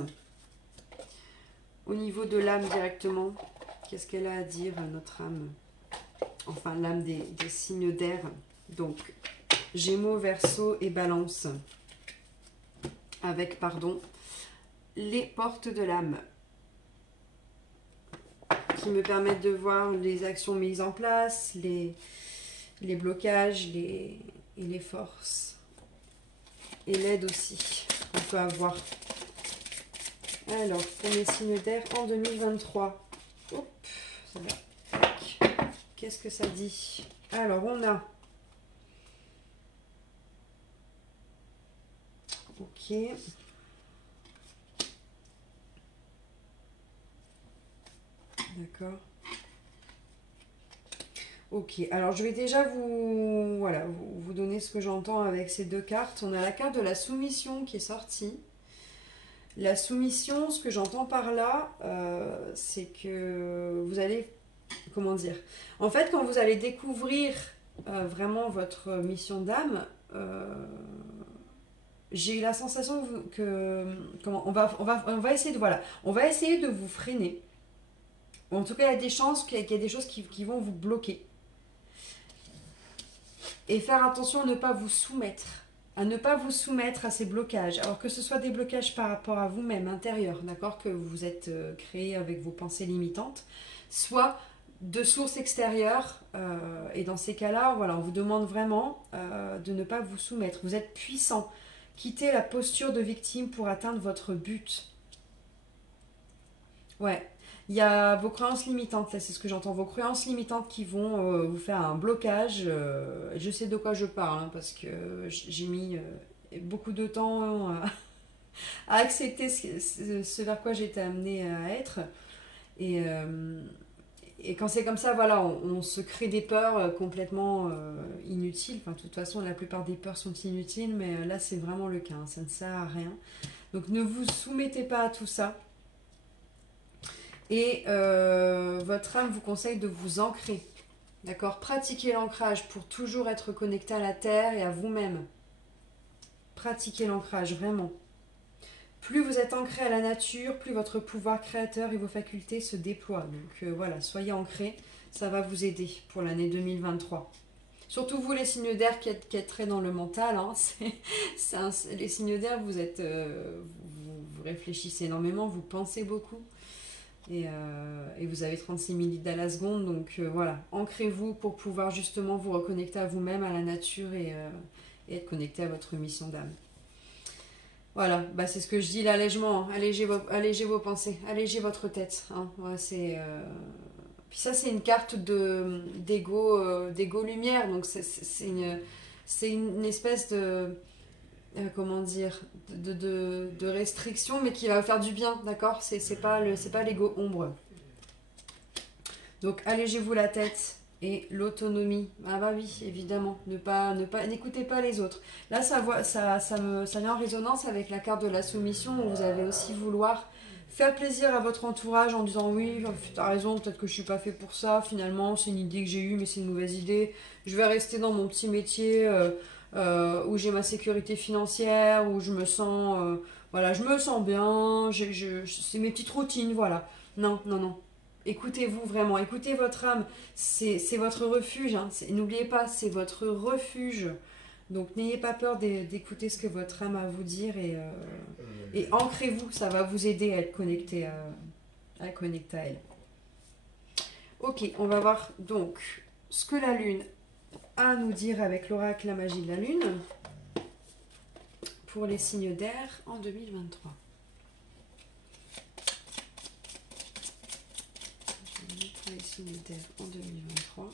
au niveau de l'âme directement. Qu'est-ce qu'elle a à dire, notre âme? Enfin, l'âme des signes d'air. Donc, Gémeaux, Verseau et Balance. Avec, pardon, les portes de l'âme. Qui me permettent de voir les actions mises en place, les blocages et les forces. Et l'aide aussi qu'on peut avoir. Alors, pour les signes d'air en 2023. Hop, ça va. Qu'est-ce que ça dit? Alors, on a... Ok. D'accord. Ok, alors je vais déjà vous donner ce que j'entends avec ces deux cartes. On a la carte de la soumission qui est sortie. La soumission, ce que j'entends par là, c'est que vous allez, comment dire, en fait quand vous allez découvrir vraiment votre mission d'âme, j'ai la sensation on va essayer de vous freiner. En tout cas, il y a des chances qu'il y a des choses qui vont vous bloquer. Et faire attention à ne pas vous soumettre. À ne pas vous soumettre à ces blocages. Alors que ce soit des blocages par rapport à vous-même, intérieurs, d'accord, que vous êtes créé avec vos pensées limitantes, soit de sources extérieures. Et dans ces cas-là, voilà, on vous demande vraiment de ne pas vous soumettre. Vous êtes puissant. Quittez la posture de victime pour atteindre votre but. Ouais. Il y a vos croyances limitantes, là c'est ce que j'entends, vos croyances limitantes qui vont vous faire un blocage. Je sais de quoi je parle, hein, parce que j'ai mis beaucoup de temps à accepter ce vers quoi j'étais amenée à être. Et quand c'est comme ça, voilà, on se crée des peurs complètement inutiles. Enfin, de toute façon, la plupart des peurs sont inutiles, mais là c'est vraiment le cas, hein, ça ne sert à rien. Donc ne vous soumettez pas à tout ça. Et votre âme vous conseille de vous ancrer. D'accord? Pratiquez l'ancrage pour toujours être connecté à la terre et à vous-même. Pratiquez l'ancrage, vraiment. Plus vous êtes ancré à la nature, plus votre pouvoir créateur et vos facultés se déploient. Donc voilà, soyez ancrés, ça va vous aider pour l'année 2023. Surtout vous les signes d'air qui êtes très dans le mental, hein, les signes d'air, vous réfléchissez énormément, vous pensez beaucoup. Et vous avez 36 000 litres à la seconde, donc voilà, ancrez-vous pour pouvoir justement vous reconnecter à vous-même, à la nature et être connecté à votre mission d'âme. Voilà, bah c'est ce que je dis l'allègement, hein. Allégez vos pensées, allégez votre tête. Hein. Ouais, puis ça c'est une carte d'ego lumière, donc c'est une espèce de... comment dire, de restriction, mais qui va vous faire du bien, d'accord? C'est pas l'ego ombre. Donc allégez-vous la tête et l'autonomie. Ah bah oui, évidemment, n'écoutez pas les autres. Là, ça vient en résonance avec la carte de la soumission où vous allez aussi vouloir faire plaisir à votre entourage en disant oui, t'as raison, peut-être que je suis pas fait pour ça, finalement, c'est une idée que j'ai eue, mais c'est une mauvaise idée. Je vais rester dans mon petit métier où j'ai ma sécurité financière, où je me sens, voilà, je me sens bien, c'est mes petites routines, voilà. Non, non, non. Écoutez-vous vraiment, écoutez votre âme, c'est votre refuge, hein. N'oubliez pas, c'est votre refuge. Donc n'ayez pas peur d'écouter ce que votre âme a à vous dire et ancrez-vous, ça va vous aider à être connecté à elle. Ok, on va voir donc ce que la lune a à nous dire avec l'oracle La magie de la lune pour les signes d'air en 2023. Les signes d'air en 2023.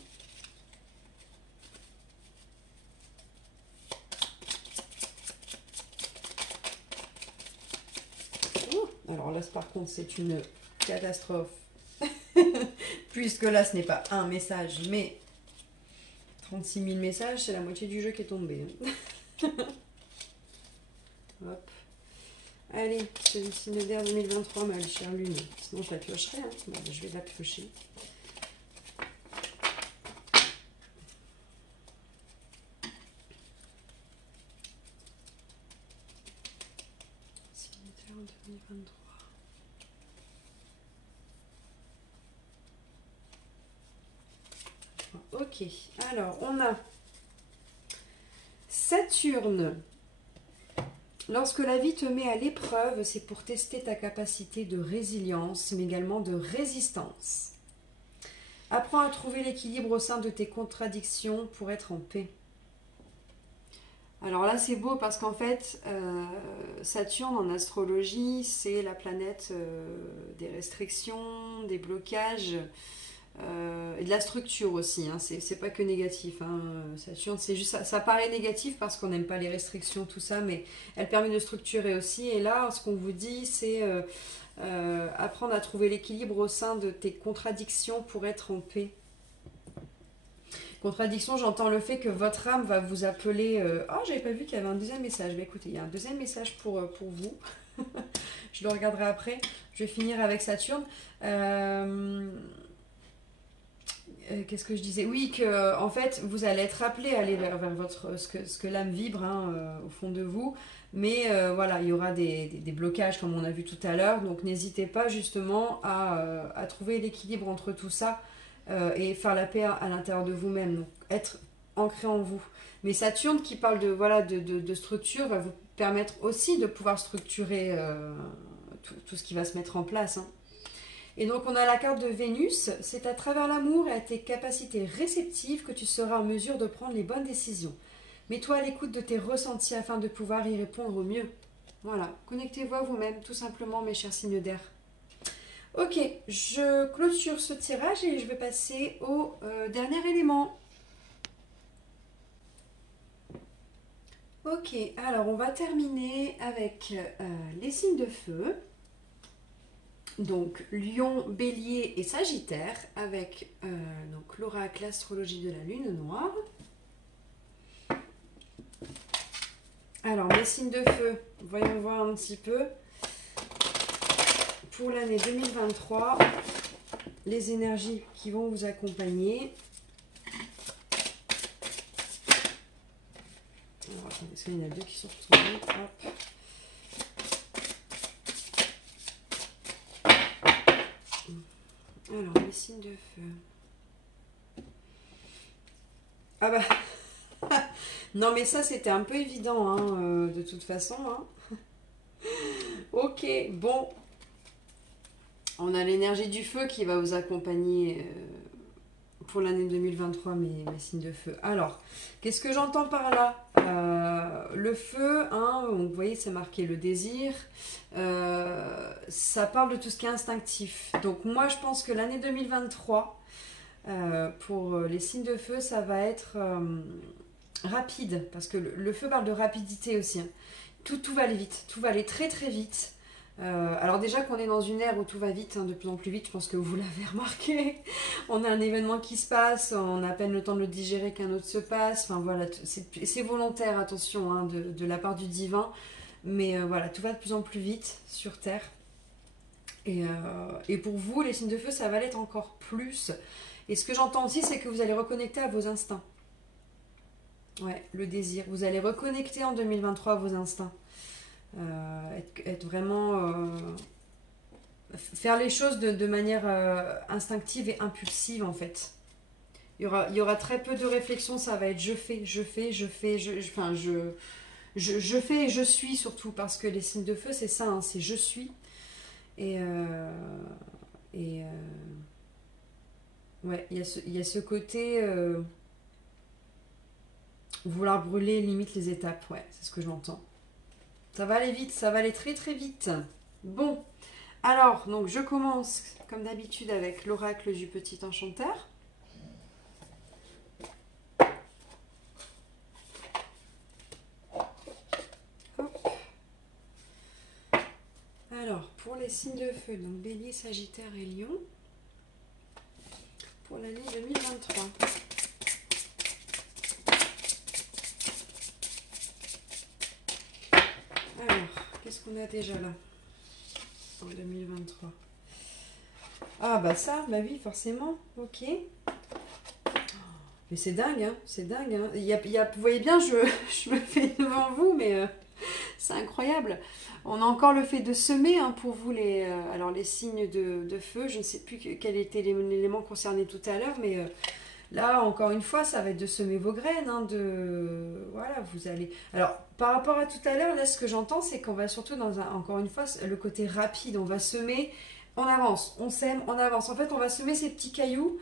Alors là, par contre, c'est une catastrophe. Puisque là, ce n'est pas un message, mais 36 000 messages, c'est la moitié du jeu qui est tombé. Hop. Allez, c'est le signe d'air 2023, ma chère lune. Sinon, je la piocherai. Hein. Bon, je vais la piocher. Signe d'air 2023. Ok, alors on a Saturne. Lorsque la vie te met à l'épreuve, c'est pour tester ta capacité de résilience, mais également de résistance. Apprends à trouver l'équilibre au sein de tes contradictions pour être en paix. Alors là, c'est beau parce qu'en fait, Saturne en astrologie, c'est la planète des restrictions, des blocages, et de la structure aussi, hein. C'est pas que négatif, hein. Saturne, c'est juste ça paraît négatif parce qu'on n'aime pas les restrictions, tout ça, mais elle permet de structurer aussi. Et là, ce qu'on vous dit, c'est apprendre à trouver l'équilibre au sein de tes contradictions pour être en paix. Contradiction, j'entends le fait que votre âme va vous appeler. Oh, j'avais pas vu qu'il y avait un deuxième message. Bah, écoutez, il y a un deuxième message pour vous. Je le regarderai après. Je vais finir avec Saturne. Qu'est-ce que je disais? Oui, que en fait, vous allez être appelé à aller vers ce que l'âme vibre, hein, au fond de vous. Mais voilà, il y aura des blocages, comme on a vu tout à l'heure. Donc n'hésitez pas justement à trouver l'équilibre entre tout ça et faire la paix à l'intérieur de vous-même. Donc être ancré en vous. Mais Saturne, qui parle de structure, va vous permettre aussi de pouvoir structurer tout ce qui va se mettre en place, hein. Et donc on a la carte de Vénus, c'est à travers l'amour et à tes capacités réceptives que tu seras en mesure de prendre les bonnes décisions. Mets-toi à l'écoute de tes ressentis afin de pouvoir y répondre au mieux. Voilà, connectez-vous à vous-même, tout simplement, mes chers signes d'air. Ok, je clôture ce tirage et je vais passer au dernier élément. Ok, alors on va terminer avec les signes de feu. Donc Lion, Bélier et Sagittaire avec donc l'oracle, l'astrologie de la lune noire. Alors mes signes de feu, voyons voir un petit peu pour l'année 2023 les énergies qui vont vous accompagner. Alors attendez, parce qu'il y en a deux qui sont retournés. Hop. Alors, les signes de feu. Ah bah, non mais ça c'était un peu évident, hein, de toute façon, hein. Ok, bon. On a l'énergie du feu qui va vous accompagner pour l'année 2023, mes signes de feu. Alors, qu'est-ce que j'entends par là? Le feu, hein, vous voyez, c'est marqué le désir. Ça parle de tout ce qui est instinctif. Donc moi, je pense que l'année 2023, pour les signes de feu, ça va être rapide. Parce que le feu parle de rapidité aussi, hein. Tout va aller vite. Tout va aller très très vite. Alors déjà qu'on est dans une ère où tout va vite, hein, de plus en plus vite, je pense que vous l'avez remarqué. On a un événement qui se passe, on a à peine le temps de le digérer qu'un autre se passe. Enfin voilà, c'est volontaire, attention, hein, de la part du divin. Mais voilà, tout va de plus en plus vite sur Terre. Et pour vous, les signes de feu, ça va l'être encore plus. Et ce que j'entends aussi, c'est que vous allez reconnecter à vos instincts. Ouais, le désir. Vous allez reconnecter en 2023 à vos instincts. Être vraiment... faire les choses de manière instinctive et impulsive, en fait. Il y aura très peu de réflexion, ça va être je fais, je fais, je fais, enfin, je fais et je suis surtout, parce que les signes de feu, c'est ça, hein, c'est je suis. Et, et ouais, il y a ce côté vouloir brûler limite les étapes, ouais, c'est ce que j'entends. Ça va aller vite, ça va aller très très vite. Bon, alors, donc je commence comme d'habitude avec l'oracle du petit enchanteur. Hop. Alors, pour les signes de feu, donc Bélier, Sagittaire et Lion, pour l'année 2023. Alors, qu'est-ce qu'on a déjà là en 2023? Ah bah ça, bah oui, forcément, ok. Mais c'est dingue, hein, c'est dingue. Hein. Vous voyez bien, je me fais devant vous, mais c'est incroyable. On a encore le fait de semer, hein, pour vous, alors les signes de feu. Je ne sais plus quel était l'élément concerné tout à l'heure, mais là, encore une fois, ça va être de semer vos graines. Hein, voilà, vous allez... Alors, par rapport à tout à l'heure, là, ce que j'entends, c'est qu'on va surtout encore une fois, le côté rapide. On va semer, on avance, on sème, on avance. En fait, on va semer ces petits cailloux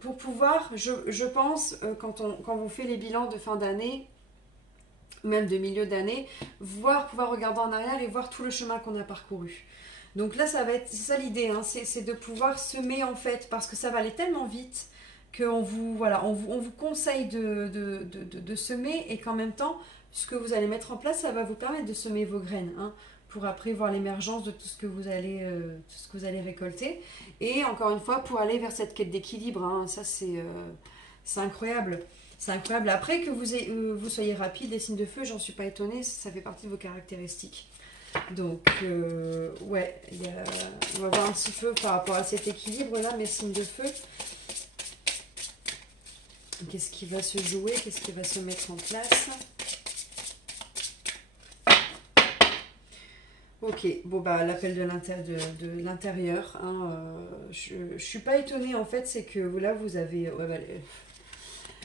pour pouvoir, je pense, quand vous faites les bilans de fin d'année, même de milieu d'année, pouvoir regarder en arrière et voir tout le chemin qu'on a parcouru. Donc là, c'est ça l'idée, hein, c'est de pouvoir semer en fait, parce que ça va aller tellement vite qu'on on vous conseille de semer et qu'en même temps, ce que vous allez mettre en place, ça va vous permettre de semer vos graines, hein, pour après voir l'émergence de tout ce que vous allez récolter. Et encore une fois, pour aller vers cette quête d'équilibre, hein, ça c'est incroyable. C'est incroyable. Après que vous soyez rapide, les signes de feu, j'en suis pas étonnée, ça fait partie de vos caractéristiques. Donc, ouais, on va voir un petit peu par rapport à cet équilibre-là, mes signes de feu. Qu'est-ce qui va se jouer? Qu'est-ce qui va se mettre en place? Ok, bon bah l'appel de l'intérieur, hein, je suis pas étonnée en fait, c'est que là vous avez... Ouais, bah,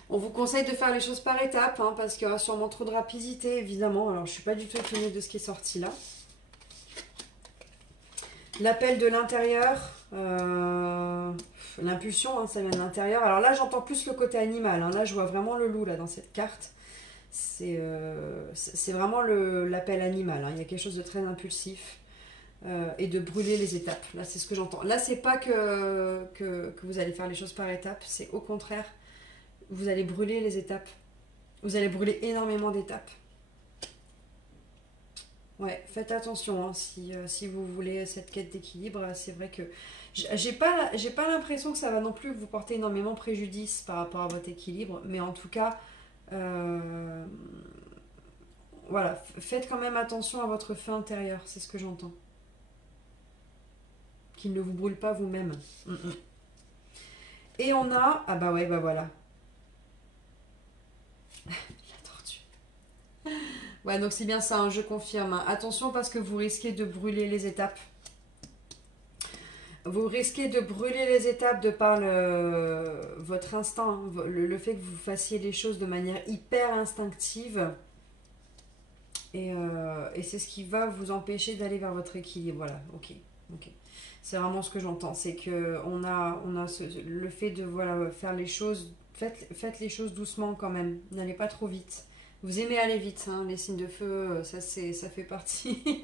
on vous conseille de faire les choses par étapes, hein, parce qu'il y aura sûrement trop de rapidité, évidemment. Alors, je suis pas du tout étonnée de ce qui est sorti là. L'appel de l'intérieur, l'impulsion, hein, ça vient de l'intérieur. Alors là, j'entends plus le côté animal. Hein. Là, je vois vraiment le loup là dans cette carte. C'est vraiment l'appel animal. Hein. Il y a quelque chose de très impulsif et de brûler les étapes. Là, c'est ce que j'entends. Là, c'est pas que vous allez faire les choses par étapes. C'est au contraire, vous allez brûler les étapes. Vous allez brûler énormément d'étapes. Ouais, faites attention, hein, si vous voulez cette quête d'équilibre, c'est vrai que j'ai pas l'impression que ça va non plus vous porter énormément préjudice par rapport à votre équilibre, mais en tout cas, euh, voilà, faites quand même attention à votre feu intérieur, c'est ce que j'entends. Qu'il ne vous brûle pas vous-même. Et on a, ah bah ouais, bah voilà, la tortue. Ouais, donc c'est bien ça, hein, je confirme. Hein. Attention parce que vous risquez de brûler les étapes. Vous risquez de brûler les étapes de par votre instinct, hein, le fait que vous fassiez les choses de manière hyper instinctive. Et c'est ce qui va vous empêcher d'aller vers votre équilibre. Voilà, ok. Ok. C'est vraiment ce que j'entends. C'est que le fait de faire les choses. Faites les choses doucement quand même. N'allez pas trop vite. Vous aimez aller vite, hein, les signes de feu, ça fait partie,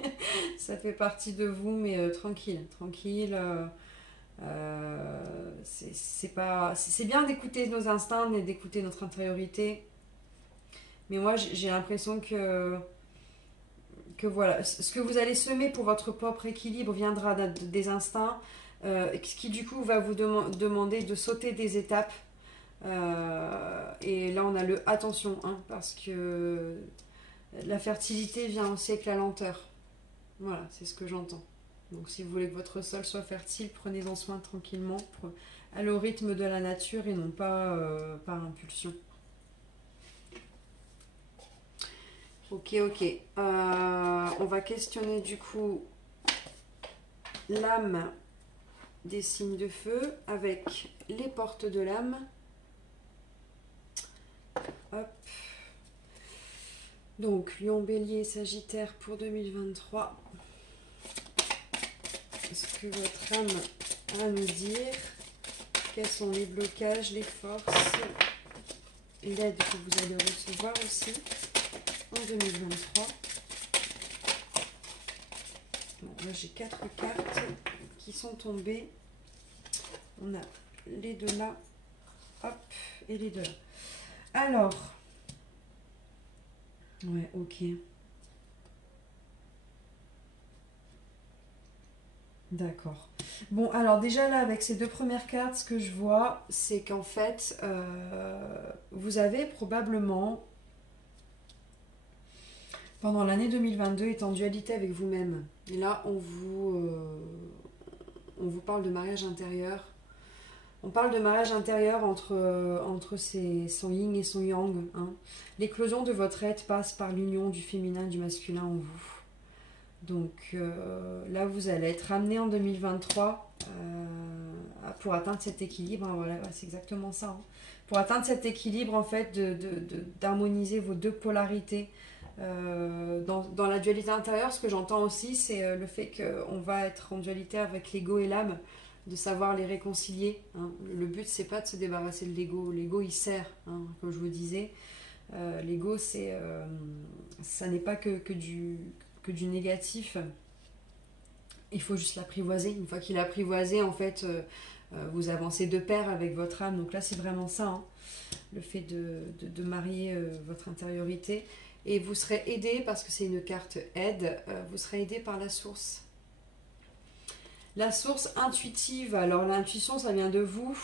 ça fait partie de vous, mais tranquille, tranquille. C'est bien d'écouter nos instincts et d'écouter notre intériorité, mais moi j'ai l'impression que que voilà, ce que vous allez semer pour votre propre équilibre viendra des instincts, ce qui du coup va vous demander de sauter des étapes. Et là on a le attention, hein, parce que la fertilité vient aussi avec la lenteur. Voilà, c'est ce que j'entends. Donc si vous voulez que votre sol soit fertile, prenez-en soin tranquillement, au rythme de la nature et non pas par impulsion. Ok, ok. On va questionner du coup l'âme des signes de feu avec les portes de l'âme. Hop. Donc, Lion, Bélier, Sagittaire pour 2023. Est-ce que votre âme a à nous dire? Quels sont les blocages, les forces, l'aide que vous allez recevoir aussi en 2023? Bon, là j'ai 4 cartes qui sont tombées. On a les deux là, hop, et les deux là. Alors, ouais, ok. D'accord. Bon, alors déjà là, avec ces deux premières cartes, ce que je vois, c'est qu'en fait, vous avez probablement, pendant l'année 2022, été en dualité avec vous-même. Et là, on vous parle de mariage intérieur. On parle de mariage intérieur entre son yin et son yang. Hein. L'éclosion de votre être passe par l'union du féminin et du masculin en vous. Donc là, vous allez être amené en 2023 pour atteindre cet équilibre. Hein, voilà, c'est exactement ça. Hein. Pour atteindre cet équilibre, en fait, d'harmoniser vos deux polarités. Dans la dualité intérieure, ce que j'entends aussi, c'est le fait qu'on va être en dualité avec l'ego et l'âme, de savoir les réconcilier. Hein. Le but, c'est pas de se débarrasser de l'ego. L'ego, il sert, hein, comme je vous disais. L'ego, ça n'est pas que du négatif. Il faut juste l'apprivoiser. Une fois qu'il est apprivoisé, en fait, vous avancez de pair avec votre âme. Donc là, c'est vraiment ça, hein, le fait de marier votre intériorité. Et vous serez aidé, parce que c'est une carte aide, vous serez aidé par la source. La source intuitive, alors l'intuition, ça vient de vous.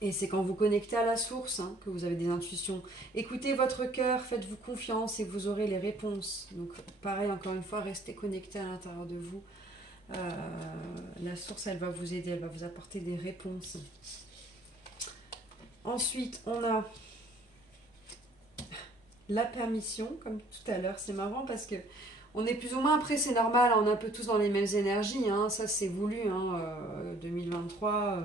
Et c'est quand vous connectez à la source, hein, que vous avez des intuitions. Écoutez votre cœur, faites-vous confiance et vous aurez les réponses. Donc pareil, encore une fois, restez connecté à l'intérieur de vous. La source, elle va vous aider, elle va vous apporter des réponses. Ensuite, on a la permission, comme tout à l'heure. C'est marrant parce que on est plus ou moins, après c'est normal, on est un peu tous dans les mêmes énergies, hein, ça c'est voulu, hein, 2023,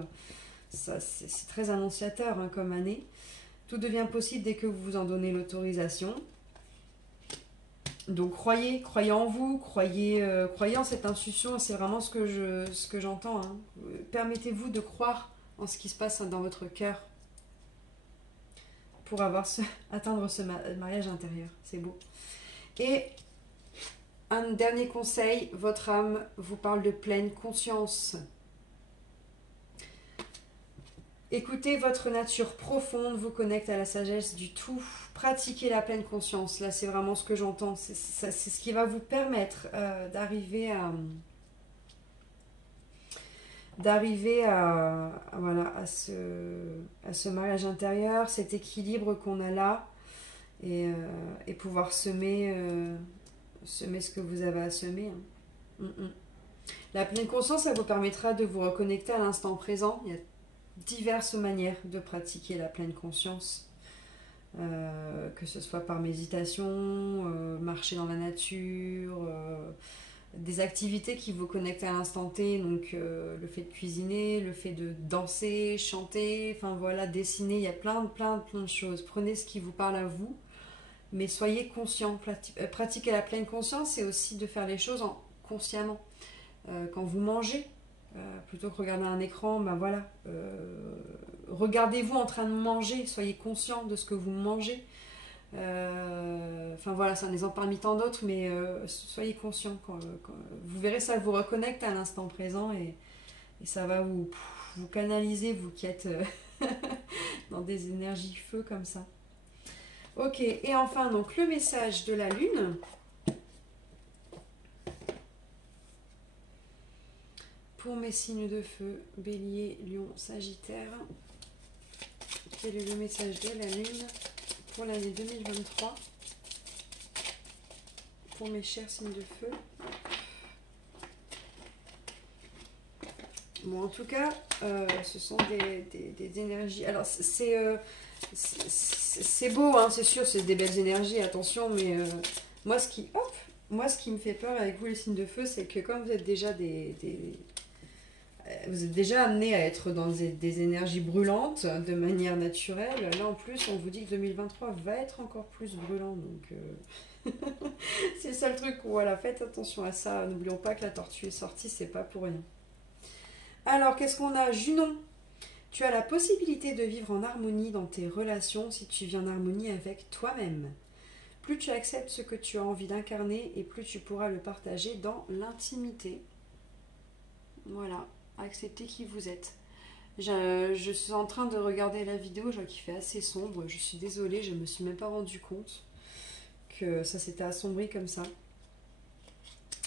c'est très annonciateur, hein, comme année. Tout devient possible dès que vous vous en donnez l'autorisation. Donc croyez en vous, croyez en cette intuition, c'est vraiment ce que j'entends. Hein. Permettez-vous de croire en ce qui se passe dans votre cœur pour atteindre ce mariage intérieur, c'est beau. Et un dernier conseil, votre âme vous parle de pleine conscience. Écoutez votre nature profonde, vous connecte à la sagesse du tout. Pratiquez la pleine conscience. Là, c'est vraiment ce que j'entends. C'est ce qui va vous permettre d'arriver à ce mariage intérieur, cet équilibre qu'on a là, et pouvoir semer ce que vous avez à semer. Hein. La pleine conscience, ça vous permettra de vous reconnecter à l'instant présent. Il y a diverses manières de pratiquer la pleine conscience, que ce soit par méditation, marcher dans la nature, des activités qui vous connectent à l'instant T, donc le fait de cuisiner, le fait de danser, chanter, enfin voilà, dessiner, il y a plein de choses. Prenez ce qui vous parle à vous, mais soyez conscient. Pratiquer la pleine conscience, c'est aussi de faire les choses consciemment. Quand vous mangez, plutôt que regarder un écran, ben voilà, regardez-vous en train de manger, soyez conscient de ce que vous mangez. Enfin voilà, c'est un exemple parmi tant d'autres, mais soyez conscient. Vous verrez, ça vous reconnecte à l'instant présent, et ça va vous canaliser, vous qui êtes dans des énergies feu comme ça. Ok, et enfin, donc le message de la lune. Pour mes signes de feu, Bélier, Lion, Sagittaire. Quel est le message de la lune pour l'année 2023 pour mes chers signes de feu? Bon, en tout cas, ce sont des énergies. Alors, c'est beau, hein, c'est sûr, c'est des belles énergies, attention, mais moi, ce qui me fait peur avec vous, les signes de feu, c'est que comme vous êtes déjà vous êtes déjà amené à être dans des énergies brûlantes de manière naturelle, là en plus, on vous dit que 2023 va être encore plus brûlant, donc c'est ça le truc. Voilà, faites attention à ça. N'oublions pas que la tortue est sortie, c'est pas pour rien. Alors, qu'est-ce qu'on a? Junon. Tu as la possibilité de vivre en harmonie dans tes relations si tu vis en harmonie avec toi-même. Plus tu acceptes ce que tu as envie d'incarner et plus tu pourras le partager dans l'intimité. Voilà, acceptez qui vous êtes. Je suis en train de regarder la vidéo, je vois qu'il fait assez sombre. Je suis désolée, je ne me suis même pas rendu compte que ça s'était assombri comme ça.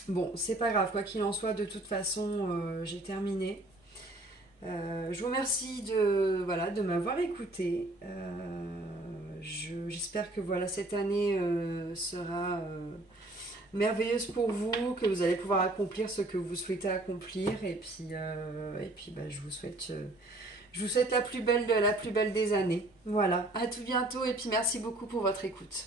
Bon, c'est pas grave, quoi qu'il en soit, de toute façon, j'ai terminé. Je vous remercie de m'avoir écouté. J'espère que voilà, cette année sera merveilleuse pour vous, que vous allez pouvoir accomplir ce que vous souhaitez accomplir. Et puis je vous souhaite la plus belle des années. Voilà, à tout bientôt et puis merci beaucoup pour votre écoute.